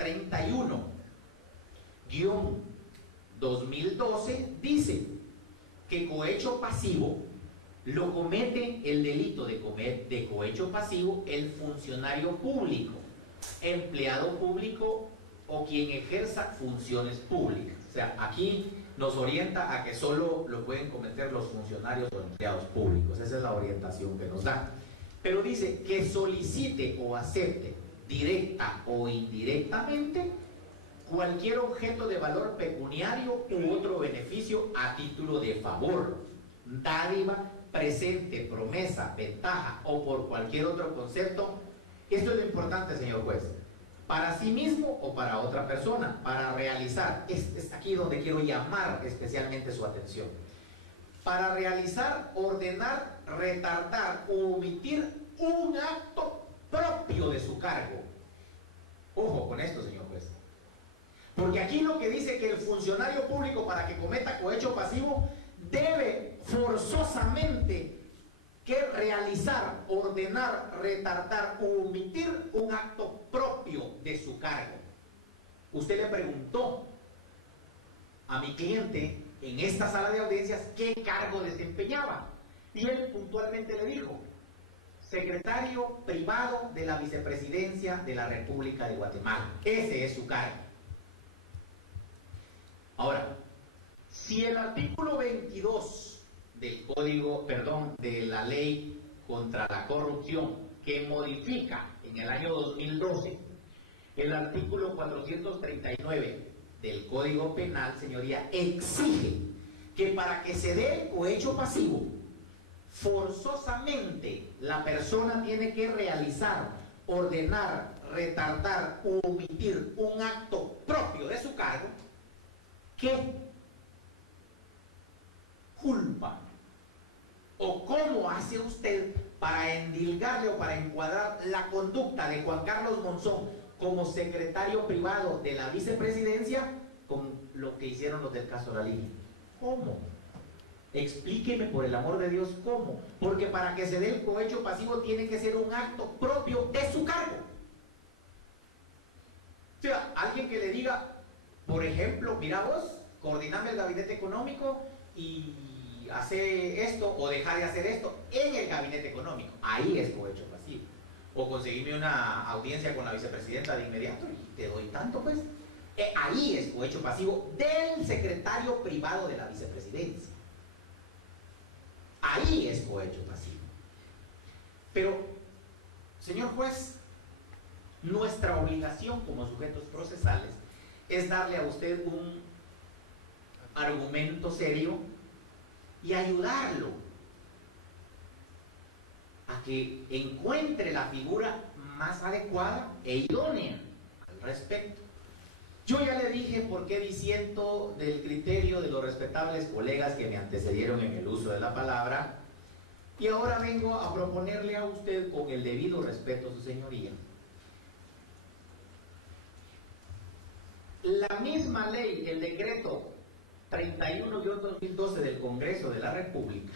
31-2012 dice que cohecho pasivo lo comete el delito de cohecho pasivo el funcionario público, empleado público o quien ejerza funciones públicas. O sea, aquí nos orienta a que solo lo pueden cometer los funcionarios o empleados públicos. Esa es la orientación que nos da. Pero dice que solicite o acepte directa o indirectamente cualquier objeto de valor pecuniario u otro beneficio a título de favor, dádiva, presente, promesa, ventaja o por cualquier otro concepto. Esto es lo importante, señor juez. para sí mismo o para otra persona, para realizar, es aquí donde quiero llamar especialmente su atención, para realizar, ordenar, retardar o omitir un acto propio de su cargo. Ojo con esto, señor juez. Porque aquí lo que dice que el funcionario público, para que cometa cohecho pasivo, debe forzosamente que realizar, ordenar, retardar o omitir un acto propio de su cargo. Usted le preguntó a mi cliente en esta sala de audiencias qué cargo desempeñaba. Y él puntualmente le dijo: secretario privado de la Vicepresidencia de la República de Guatemala. Ese es su cargo. Ahora, si el artículo 22 del código, de la ley contra la corrupción, que modifica en el año 2012 el artículo 439 del Código Penal, señoría, exige que para que se dé el cohecho pasivo, forzosamente la persona tiene que realizar, ordenar, retardar o omitir un acto propio de su cargo. ¿Qué culpa o cómo hace usted para endilgarle o para encuadrar la conducta de Juan Carlos Monzón como secretario privado de la vicepresidencia con lo que hicieron los del caso Lalín? ¿Cómo? Explíqueme, por el amor de Dios, cómo. Porque para que se dé el cohecho pasivo tiene que ser un acto propio de su cargo. O sea, alguien que le diga, por ejemplo, mira vos, coordiname el gabinete económico y hacer esto o dejar de hacer esto en el gabinete económico. Ahí es cohecho pasivo. O conseguirme una audiencia con la vicepresidenta de inmediato y te doy tanto, pues. Ahí es cohecho pasivo del secretario privado de la vicepresidencia. Ahí es cohecho pasivo. Pero, señor juez, nuestra obligación como sujetos procesales es darle a usted un argumento serio y ayudarlo a que encuentre la figura más adecuada e idónea al respecto. Yo ya le dije por qué disiento del criterio de los respetables colegas que me antecedieron en el uso de la palabra, y ahora vengo a proponerle a usted, con el debido respeto a su señoría, la misma ley, el decreto 31-2012 del Congreso de la República.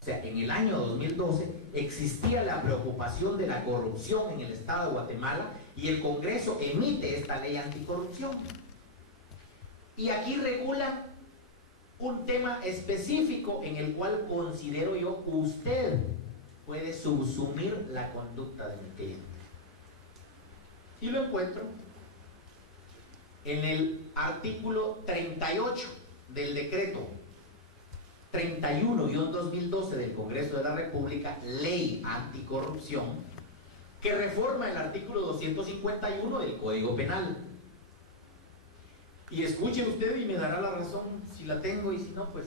O sea, en el año 2012 existía la preocupación de la corrupción en el Estado de Guatemala y el Congreso emite esta ley anticorrupción. Y aquí regula un tema específico en el cual considero yo usted puede subsumir la conducta de mi cliente. Y lo encuentro en el artículo 38 del decreto 31-2012 del Congreso de la República, ley anticorrupción, que reforma el artículo 251 del Código Penal. Y escuche usted y me dará la razón si la tengo, y si no, pues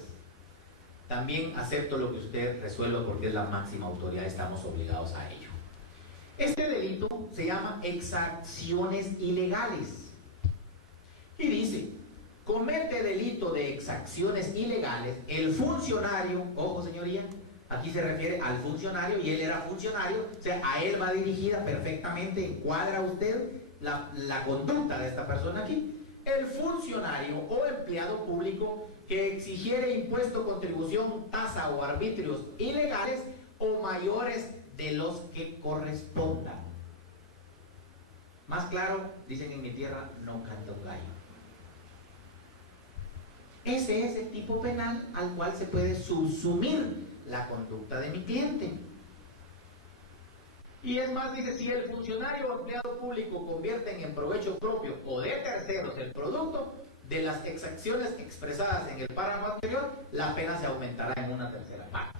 también acepto lo que usted resuelva porque es la máxima autoridad, estamos obligados a ello. Este delito se llama exacciones ilegales y dice: comete delito de exacciones ilegales el funcionario, ojo señoría, aquí se refiere al funcionario y él era funcionario, o sea, a él va dirigida perfectamente, encuadra usted la conducta de esta persona aquí. El funcionario o empleado público que exigiere impuesto, contribución, tasa o arbitrios ilegales o mayores de los que correspondan. Más claro, dicen en mi tierra, no canta un gallo. Ese es el tipo penal al cual se puede subsumir la conducta de mi cliente. Y es más, dice, si el funcionario o empleado público convierten en provecho propio o de terceros el producto de las exacciones expresadas en el párrafo anterior, la pena se aumentará en una tercera parte.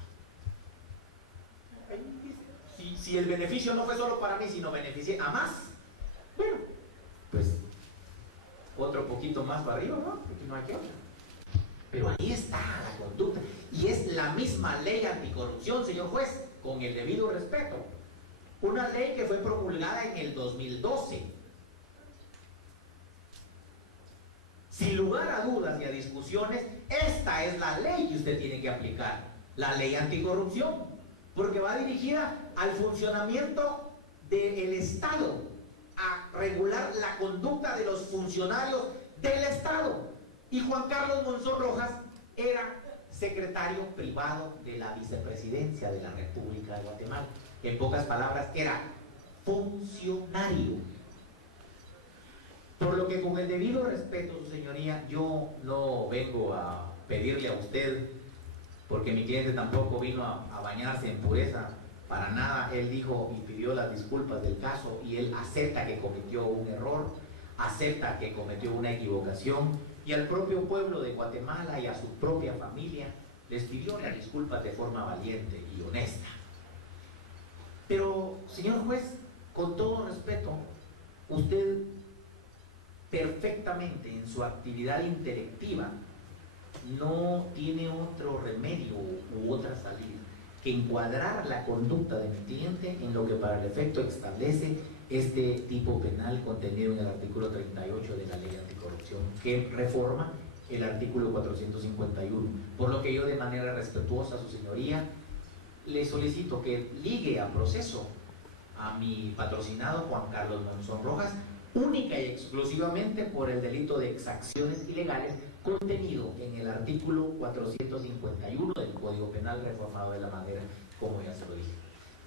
Si el beneficio no fue solo para mí, sino beneficié a más, bueno, pues otro poquito más para arriba, ¿no? Porque no hay que otro. Pero ahí está la conducta. Y es la misma ley anticorrupción, señor juez, con el debido respeto. Una ley que fue promulgada en el 2012 sin lugar a dudas y a discusiones, esta es la ley que usted tiene que aplicar, la ley anticorrupción, porque va dirigida al funcionamiento del Estado, a regular la conducta de los funcionarios del Estado. Y Juan Carlos Monzón Rojas era secretario privado de la vicepresidencia de la República de Guatemala. En pocas palabras, era funcionario. Por lo que, con el debido respeto, su señoría, yo no vengo a pedirle a usted, porque mi cliente tampoco vino a bañarse en pureza, para nada. Él dijo y pidió las disculpas del caso, y él acepta que cometió un error, acepta que cometió una equivocación, y al propio pueblo de Guatemala y a su propia familia les pidió las disculpas de forma valiente y honesta. Pero, señor juez, con todo respeto, usted perfectamente en su actividad intelectiva no tiene otro remedio u otra salida que encuadrar la conducta de mi cliente en lo que para el efecto establece este tipo penal contenido en el artículo 38 de la ley anticorrupción, que reforma el artículo 451. Por lo que yo, de manera respetuosa, su señoría, le solicito que ligue a proceso a mi patrocinado Juan Carlos Monzón Rojas, única y exclusivamente por el delito de exacciones ilegales contenido en el artículo 451 del Código Penal reformado de la manera como ya se lo dije.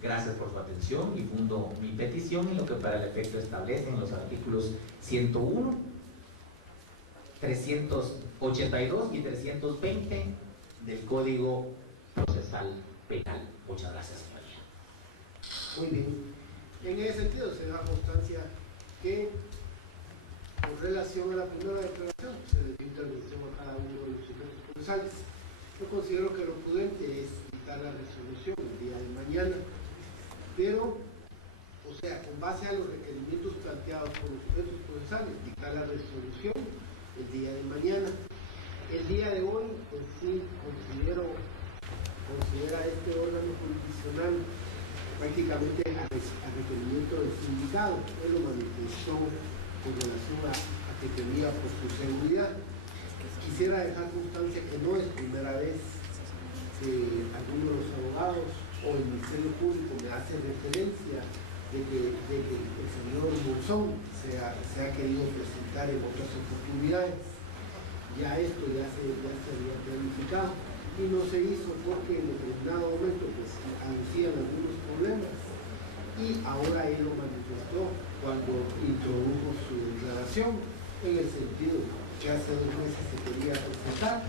Gracias por su atención y fundo mi petición en lo que para el efecto establecen los artículos 101, 382 y 320 del Código Procesal Penal. Muchas gracias, señoría. Muy bien. En ese sentido se da constancia que, con relación a la primera declaración, se le dio intervención a cada uno de los sujetos procesales. Yo considero que lo prudente es dictar la resolución el día de mañana, pero, o sea, con base a los requerimientos planteados por los sujetos procesales, dictar la resolución el día de mañana. El día de hoy, pues sí, considera este órgano jurisdiccional prácticamente a requerimiento del sindicato. Él lo manifestó con relación a que temía por su seguridad. Quisiera dejar constancia que no es primera vez que alguno de los abogados o el Ministerio Público me hace referencia de que el señor Monzón se ha querido presentar en otras oportunidades. Ya esto ya se había planificado y no se hizo porque en determinado momento pues anuncian algunos problemas, y ahora él lo manifestó cuando introdujo su declaración en el sentido que hace 2 meses se quería presentar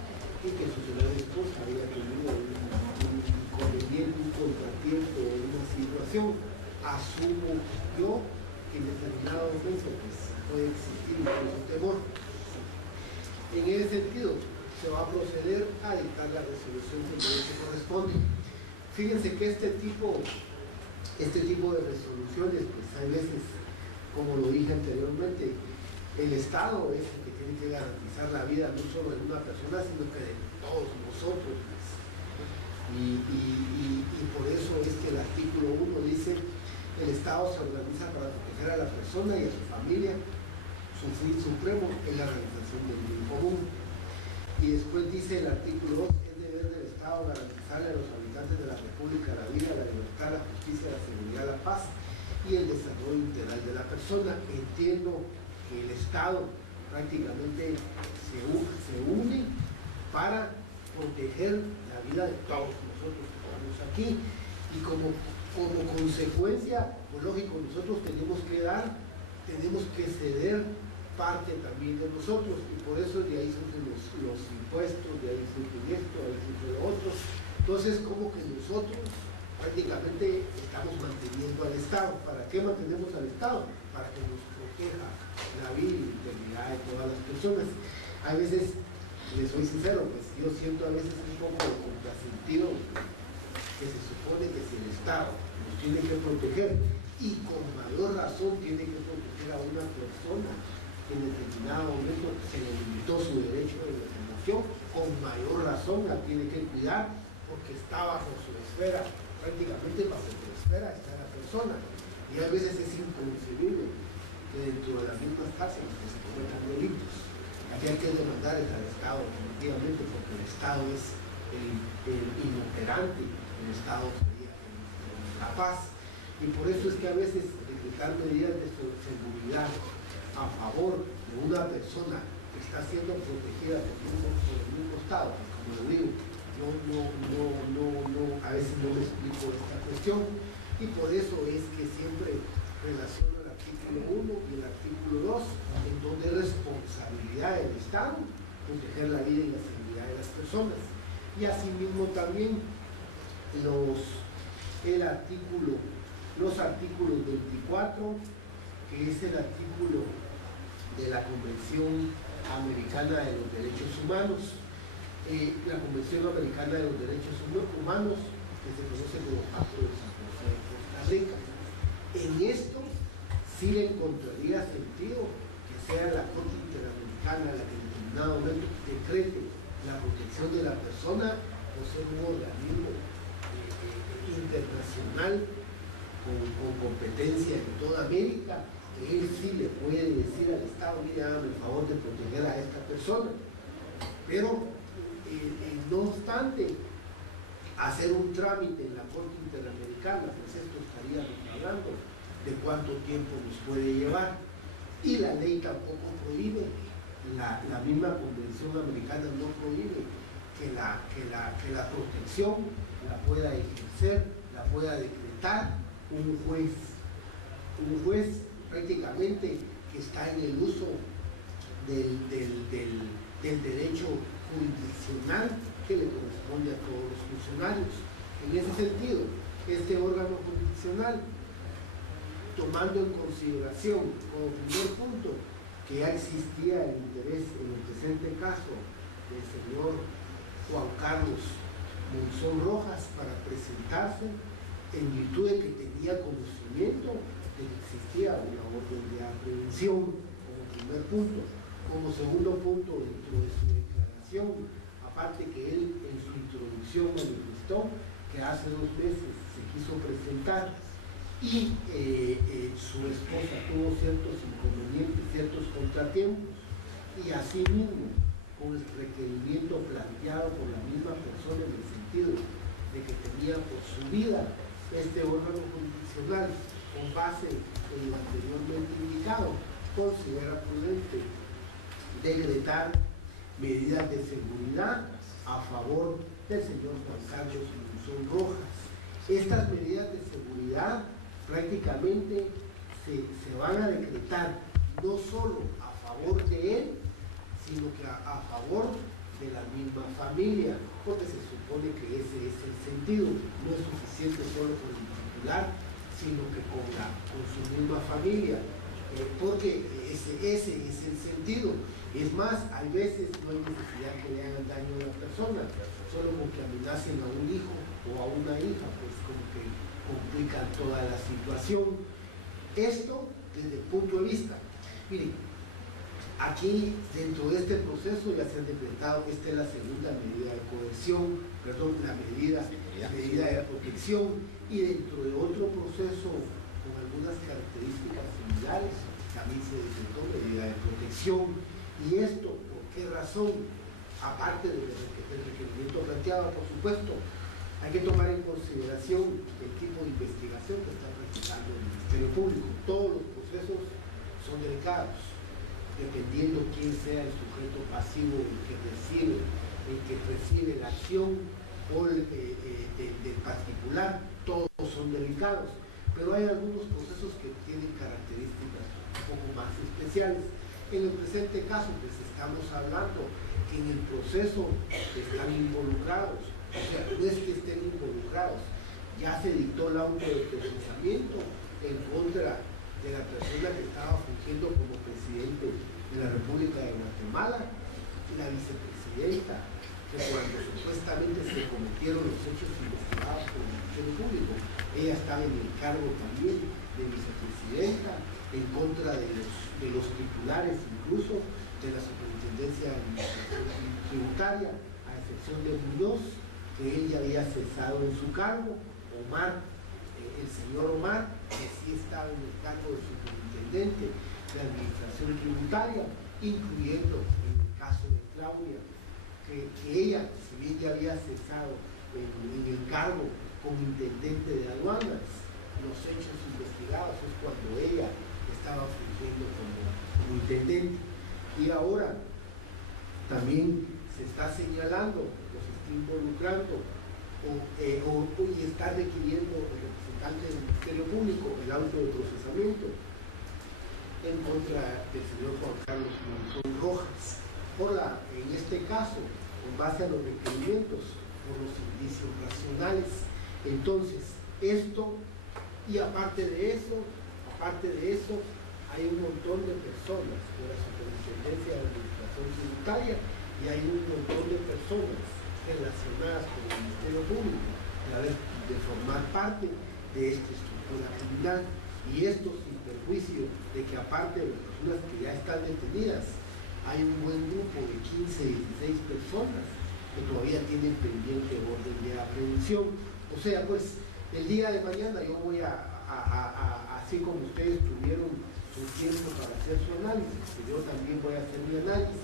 y que su señora esposa había tenido un inconveniente, un contratiempo, una situación. Asumo yo que en determinado momento pues puede existir incluso temor. En ese sentido se va a proceder a dictar la resolución que se corresponde. Fíjense que este tipo de resoluciones, pues hay veces, como lo dije anteriormente, el Estado es el que tiene que garantizar la vida no solo de una persona, sino que de todos nosotros. Pues. Y por eso es que el artículo 1 dice: el Estado se organiza para proteger a la persona y a su familia. Su fin supremo es la realización del bien común. Y después dice el artículo 2: es deber del Estado garantizarle a los habitantes de la República la vida, la libertad, la justicia, la seguridad, la paz y el desarrollo integral de la persona. Entiendo que el Estado prácticamente se une para proteger la vida de todos nosotros que estamos aquí, y como consecuencia, pues lógico, nosotros tenemos que ceder parte también de nosotros, y por eso de ahí surgen los impuestos, de ahí surge esto, de ahí surge lo otro. Entonces, como que nosotros prácticamente estamos manteniendo al Estado. ¿Para qué mantenemos al Estado? Para que nos proteja la vida y la integridad de todas las personas. A veces, les soy sincero, pues yo siento a veces un poco de contrasentido que se supone que si el Estado nos tiene que proteger, y con mayor razón tiene que proteger a una persona que en determinado momento se le limitó su derecho de reclamación, con mayor razón la tiene que cuidar porque está bajo su esfera, prácticamente bajo su esfera está la persona. Y a veces es inconcebible que dentro de las mismas cárceles se cometan delitos. Aquí hay que demandar al Estado, definitivamente, porque el Estado es el inoperante, el Estado sería el incapaz. Y por eso es que a veces decretar medidas de seguridad a favor de una persona que está siendo protegida por un costado, como lo digo, a veces no me explico esta cuestión, y por eso es que siempre relaciono el artículo 1 y el artículo 2, en donde es responsabilidad del Estado proteger la vida y la seguridad de las personas. Y asimismo también los artículos 24, que es el artículo de la Convención Americana de los Derechos Humanos. La Convención Americana de los Derechos Humanos, que se conoce como Pacto de San José de Costa Rica. En esto sí le encontraría sentido que sea la Corte Interamericana la que en determinado momento decrete la protección de la persona por ser un organismo internacional con competencia en toda América, que él sí le puede decir al Estado: mire, hágame el favor de proteger a esta persona. Pero no obstante hacer un trámite en la Corte Interamericana, pues esto estaríamos hablando de cuánto tiempo nos puede llevar, y la ley tampoco prohíbe, la misma Convención Americana no prohíbe que la protección la pueda ejercer, la pueda decretar un juez prácticamente que está en el uso del derecho jurisdiccional que le corresponde a todos los funcionarios. En ese sentido, este órgano jurisdiccional, tomando en consideración como primer punto que ya existía el interés en el presente caso del señor Juan Carlos Monzón Rojas para presentarse, en virtud de que tenía conocimiento de que existía una orden de aprehensión, como primer punto. Como segundo punto, dentro de su declaración, aparte que él en su introducción manifestó que hace 2 meses se quiso presentar y su esposa tuvo ciertos inconvenientes, ciertos contratiempos, y asimismo con el requerimiento planteado por la misma persona en el sentido de que tenía por su vida, este órgano jurisdiccional, con base en lo anteriormente indicado, considera prudente decretar medidas de seguridad a favor del señor Juan Carlos Monzón Rojas. Estas medidas de seguridad prácticamente se van a decretar no solo a favor de él, sino que a favor de la misma familia, porque se supone que ese es el sentido. No es suficiente solo con el titular, sino que con su misma familia, porque ese es el sentido. Es más, hay veces no hay necesidad que le hagan daño a la persona, solo con que amenacen a un hijo o a una hija, pues como que complican toda la situación. Esto desde el punto de vista, miren, aquí dentro de este proceso ya se han decretado, esta es la segunda medida de coerción, perdón, la medida de protección, y dentro de otro proceso con algunas características similares también se decretó medida de protección. ¿Y esto por qué razón? Aparte del requerimiento planteado, por supuesto, hay que tomar en consideración el tipo de investigación que está practicando el Ministerio Público. Todos los procesos son delicados, dependiendo quién sea el sujeto pasivo, el que recibe la acción o del particular. Todos son delicados, pero hay algunos procesos que tienen características un poco más especiales. En el presente caso, pues estamos hablando que en el proceso están involucrados, o sea, no es que estén involucrados, ya se dictó el auto de procesamiento en contra de la persona que estaba fungiendo como presidente de la República de Guatemala, y la vicepresidenta, que cuando supuestamente se cometieron los hechos investigados por el Ministerio Público, ella estaba en el cargo también de vicepresidenta, en contra de los titulares incluso de la Superintendencia de Administración Tributaria, a excepción de Muñoz, que él ya había cesado en su cargo. Omar, el señor Omar, que sí estaba en el cargo de superintendente de Administración Tributaria, incluyendo en el caso de Claudia, que ella, si bien ya había cesado en el cargo como intendente de aduanas, los hechos investigados es cuando ella estaba fungiendo como intendente. Y ahora también se está señalando, los está involucrando y está requiriendo el representante del Ministerio Público el auto de procesamiento en contra del señor Juan Carlos Monzón Rojas, en este caso, con base a los requerimientos, por los indicios racionales. Entonces, esto, y aparte de eso, hay un montón de personas de la Superintendencia de Administración Tributaria y hay un montón de personas relacionadas con el Ministerio Público de formar parte de esta estructura criminal, y esto sin perjuicio de que aparte de las personas que ya están detenidas, hay un buen grupo de 15, 16 personas que todavía tienen pendiente orden de aprehensión. O sea, pues el día de mañana yo voy así como ustedes tuvieron su tiempo para hacer su análisis, que yo también voy a hacer mi análisis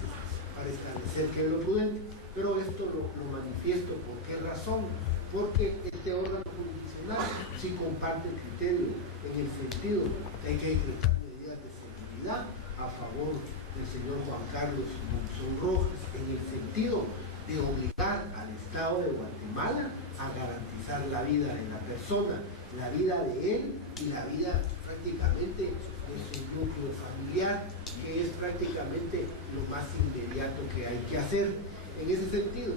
para establecer qué es lo prudente, pero esto lo manifiesto. ¿Por qué razón? Porque este órgano jurisdiccional sí comparte el criterio en el sentido de que hay que decretar medidas de seguridad a favor del señor Juan Carlos Monzón Rojas, en el sentido de obligar al Estado de Guatemala a garantizar la vida de la persona, la vida de él y la vida prácticamente de su núcleo familiar, que es prácticamente lo más inmediato que hay que hacer. En ese sentido,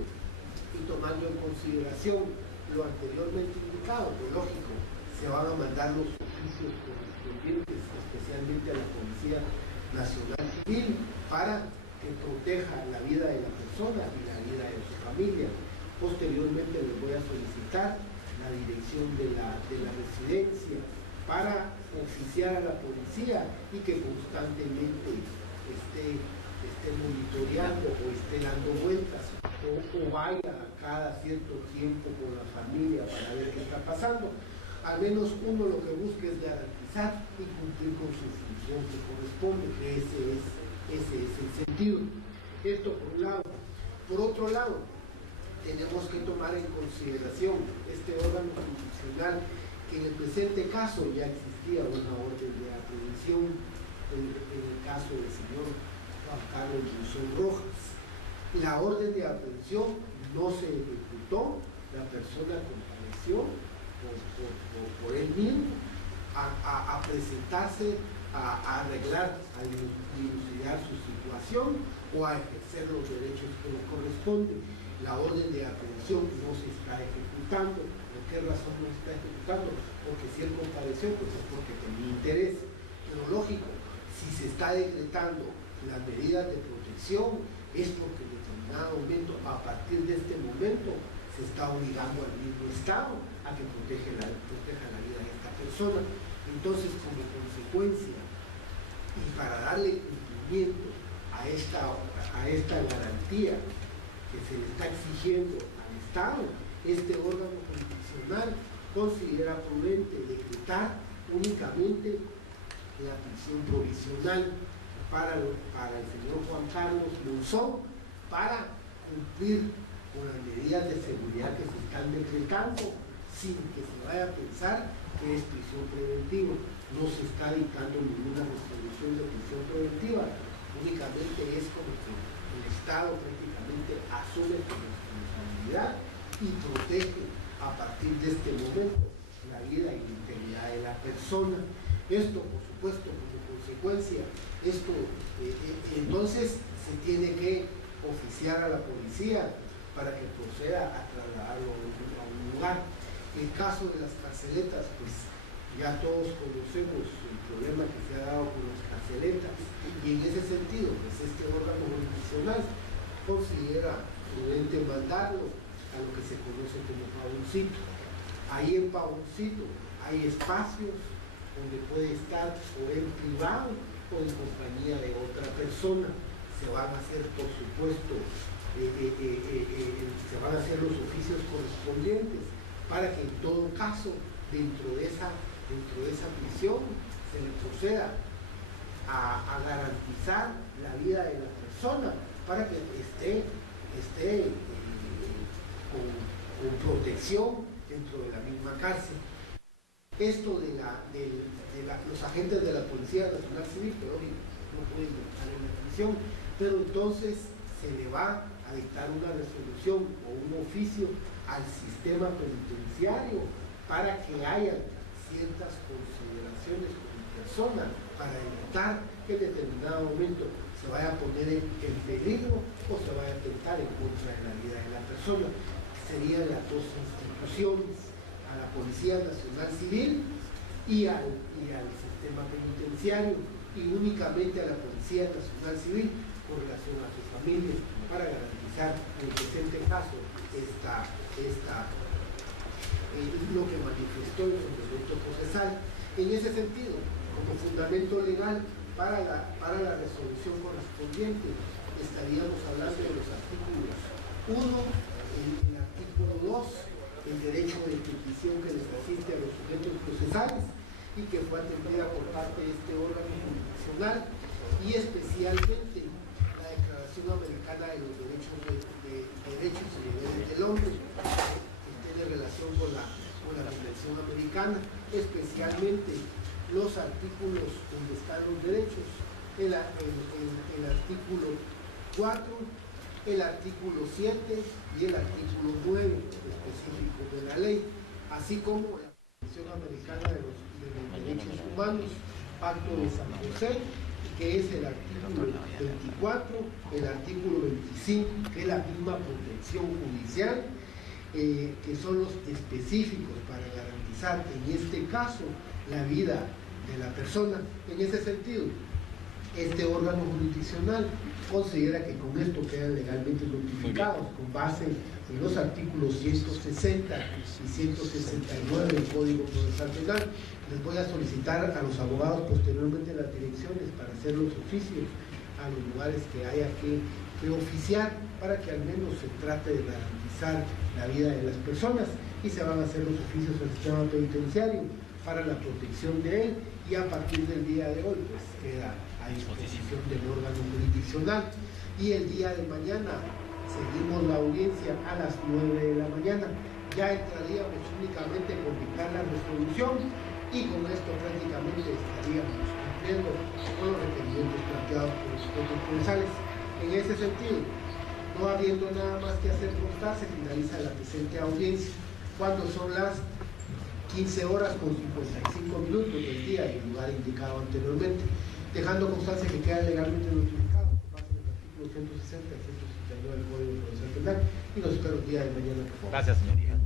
y tomando en consideración lo anteriormente indicado, pues lógico, se van a mandar los oficios correspondientes, especialmente a la Policía Nacional Civil, para que proteja la vida de la persona y la vida de su familia. Posteriormente les voy a solicitar la dirección de la residencia para oficiar a la policía y que constantemente esté monitoreando o esté dando vueltas o vaya cada cierto tiempo con la familia para ver qué está pasando. Al menos uno lo que busca es garantizar y cumplir con su función que corresponde, que ese es el sentido. Esto por un lado. Por otro lado, tenemos que tomar en consideración este órgano jurisdiccional, que en el presente caso ya existía una orden de aprehensión en el caso del señor Juan Carlos Monzón Rojas. La orden de aprehensión no se ejecutó, la persona compareció por él mismo a presentarse, a arreglar, a dilucidar su situación o a ejercer los derechos que le corresponden. La orden de aprehensión no se está ejecutando. ¿Por qué razón no se está ejecutando? Porque si él compareció, pues es porque tenía interés. Pero lógico, si se está decretando las medidas de protección, es porque en determinado momento, a partir de este momento, se está obligando al mismo Estado a que proteja la vida de esta persona. Entonces, como consecuencia, y para darle cumplimiento a esta garantía que se le está exigiendo al Estado, este órgano jurisdiccional considera prudente decretar únicamente la prisión provisional para el señor Juan Carlos Monzón, para cumplir con las medidas de seguridad que se están decretando, sin que se vaya a pensar que es prisión preventiva. No se está dictando ninguna resolución de prisión preventiva, únicamente es como que el Estado prácticamente asume su responsabilidad y protege a partir de este momento la vida y la integridad de la persona. Esto, por supuesto, como consecuencia, entonces se tiene que oficiar a la policía para que proceda a trasladarlo a un lugar. En el caso de las carceletas, pues ya todos conocemos el problema que se ha dado con las carceletas, y en ese sentido, pues este órgano jurisdiccional considera prudente mandarlo a lo que se conoce como Pavoncito. Ahí en Pavoncito hay espacios donde puede estar o en privado o en compañía de otra persona. Se van a hacer, por supuesto, se van a hacer los oficios correspondientes para que en todo caso, dentro de esa prisión, se le proceda a garantizar la la vida de la persona para que esté con protección dentro de la misma cárcel. Esto de los agentes de la Policía Nacional Civil, que hoy no pueden estar en la prisión, pero entonces se le va a dictar una resolución o un oficio al sistema penitenciario para que haya ciertas consideraciones como persona para evitar que en determinado momento se vaya a poner en peligro o se vaya a atentar en contra de la vida de la persona. Serían las dos instituciones, a la Policía Nacional Civil y al sistema penitenciario, y únicamente a la Policía Nacional Civil con relación a su familia, para garantizar en el presente caso lo que manifestó en su derecho procesal. En ese sentido, como fundamento legal para la resolución correspondiente, estaríamos hablando de los artículos 1, el artículo 2, el derecho de petición que les asiste a los sujetos procesales y que fue atendida por parte de este órgano jurisdiccional, y especialmente la Declaración Americana de los Derechos y Deberes del Hombre, que tiene relación con la Convención Americana, especialmente los artículos donde están los derechos, el artículo 4, el artículo 7 y el artículo 9 específicos de la ley, así como la Convención Americana de los Derechos Humanos, Pacto de San José, que es el artículo 24, el artículo 25, que es la misma protección judicial, que son los específicos para garantizar en este caso la vida de la persona. En ese sentido, este órgano jurisdiccional considera que con esto quedan legalmente notificados con base en los artículos 160 y 169 del Código Procesal Penal. Les voy a solicitar a los abogados posteriormente las direcciones para hacer los oficios a los lugares que haya que oficiar, para que al menos se trate de garantizar la vida de las personas, y se van a hacer los oficios al sistema penitenciario para la protección de él, y a partir del día de hoy pues queda a disposición del órgano jurisdiccional. Y el día de mañana seguimos la audiencia a las 9 de la mañana. Ya entraríamos únicamente con dictar la resolución, y con esto prácticamente estaríamos cumpliendo con los requerimientos planteados por los sujetos procesales. En ese sentido, no habiendo nada más que hacer constar, se finaliza la presente audiencia, cuando son las 15 horas con 55 minutos del día y el lugar indicado anteriormente, dejando constancia que queda legalmente notificado con base en el artículo 160 y 169 del Código Procesal Penal, y los espero el día de mañana. Gracias, señoría.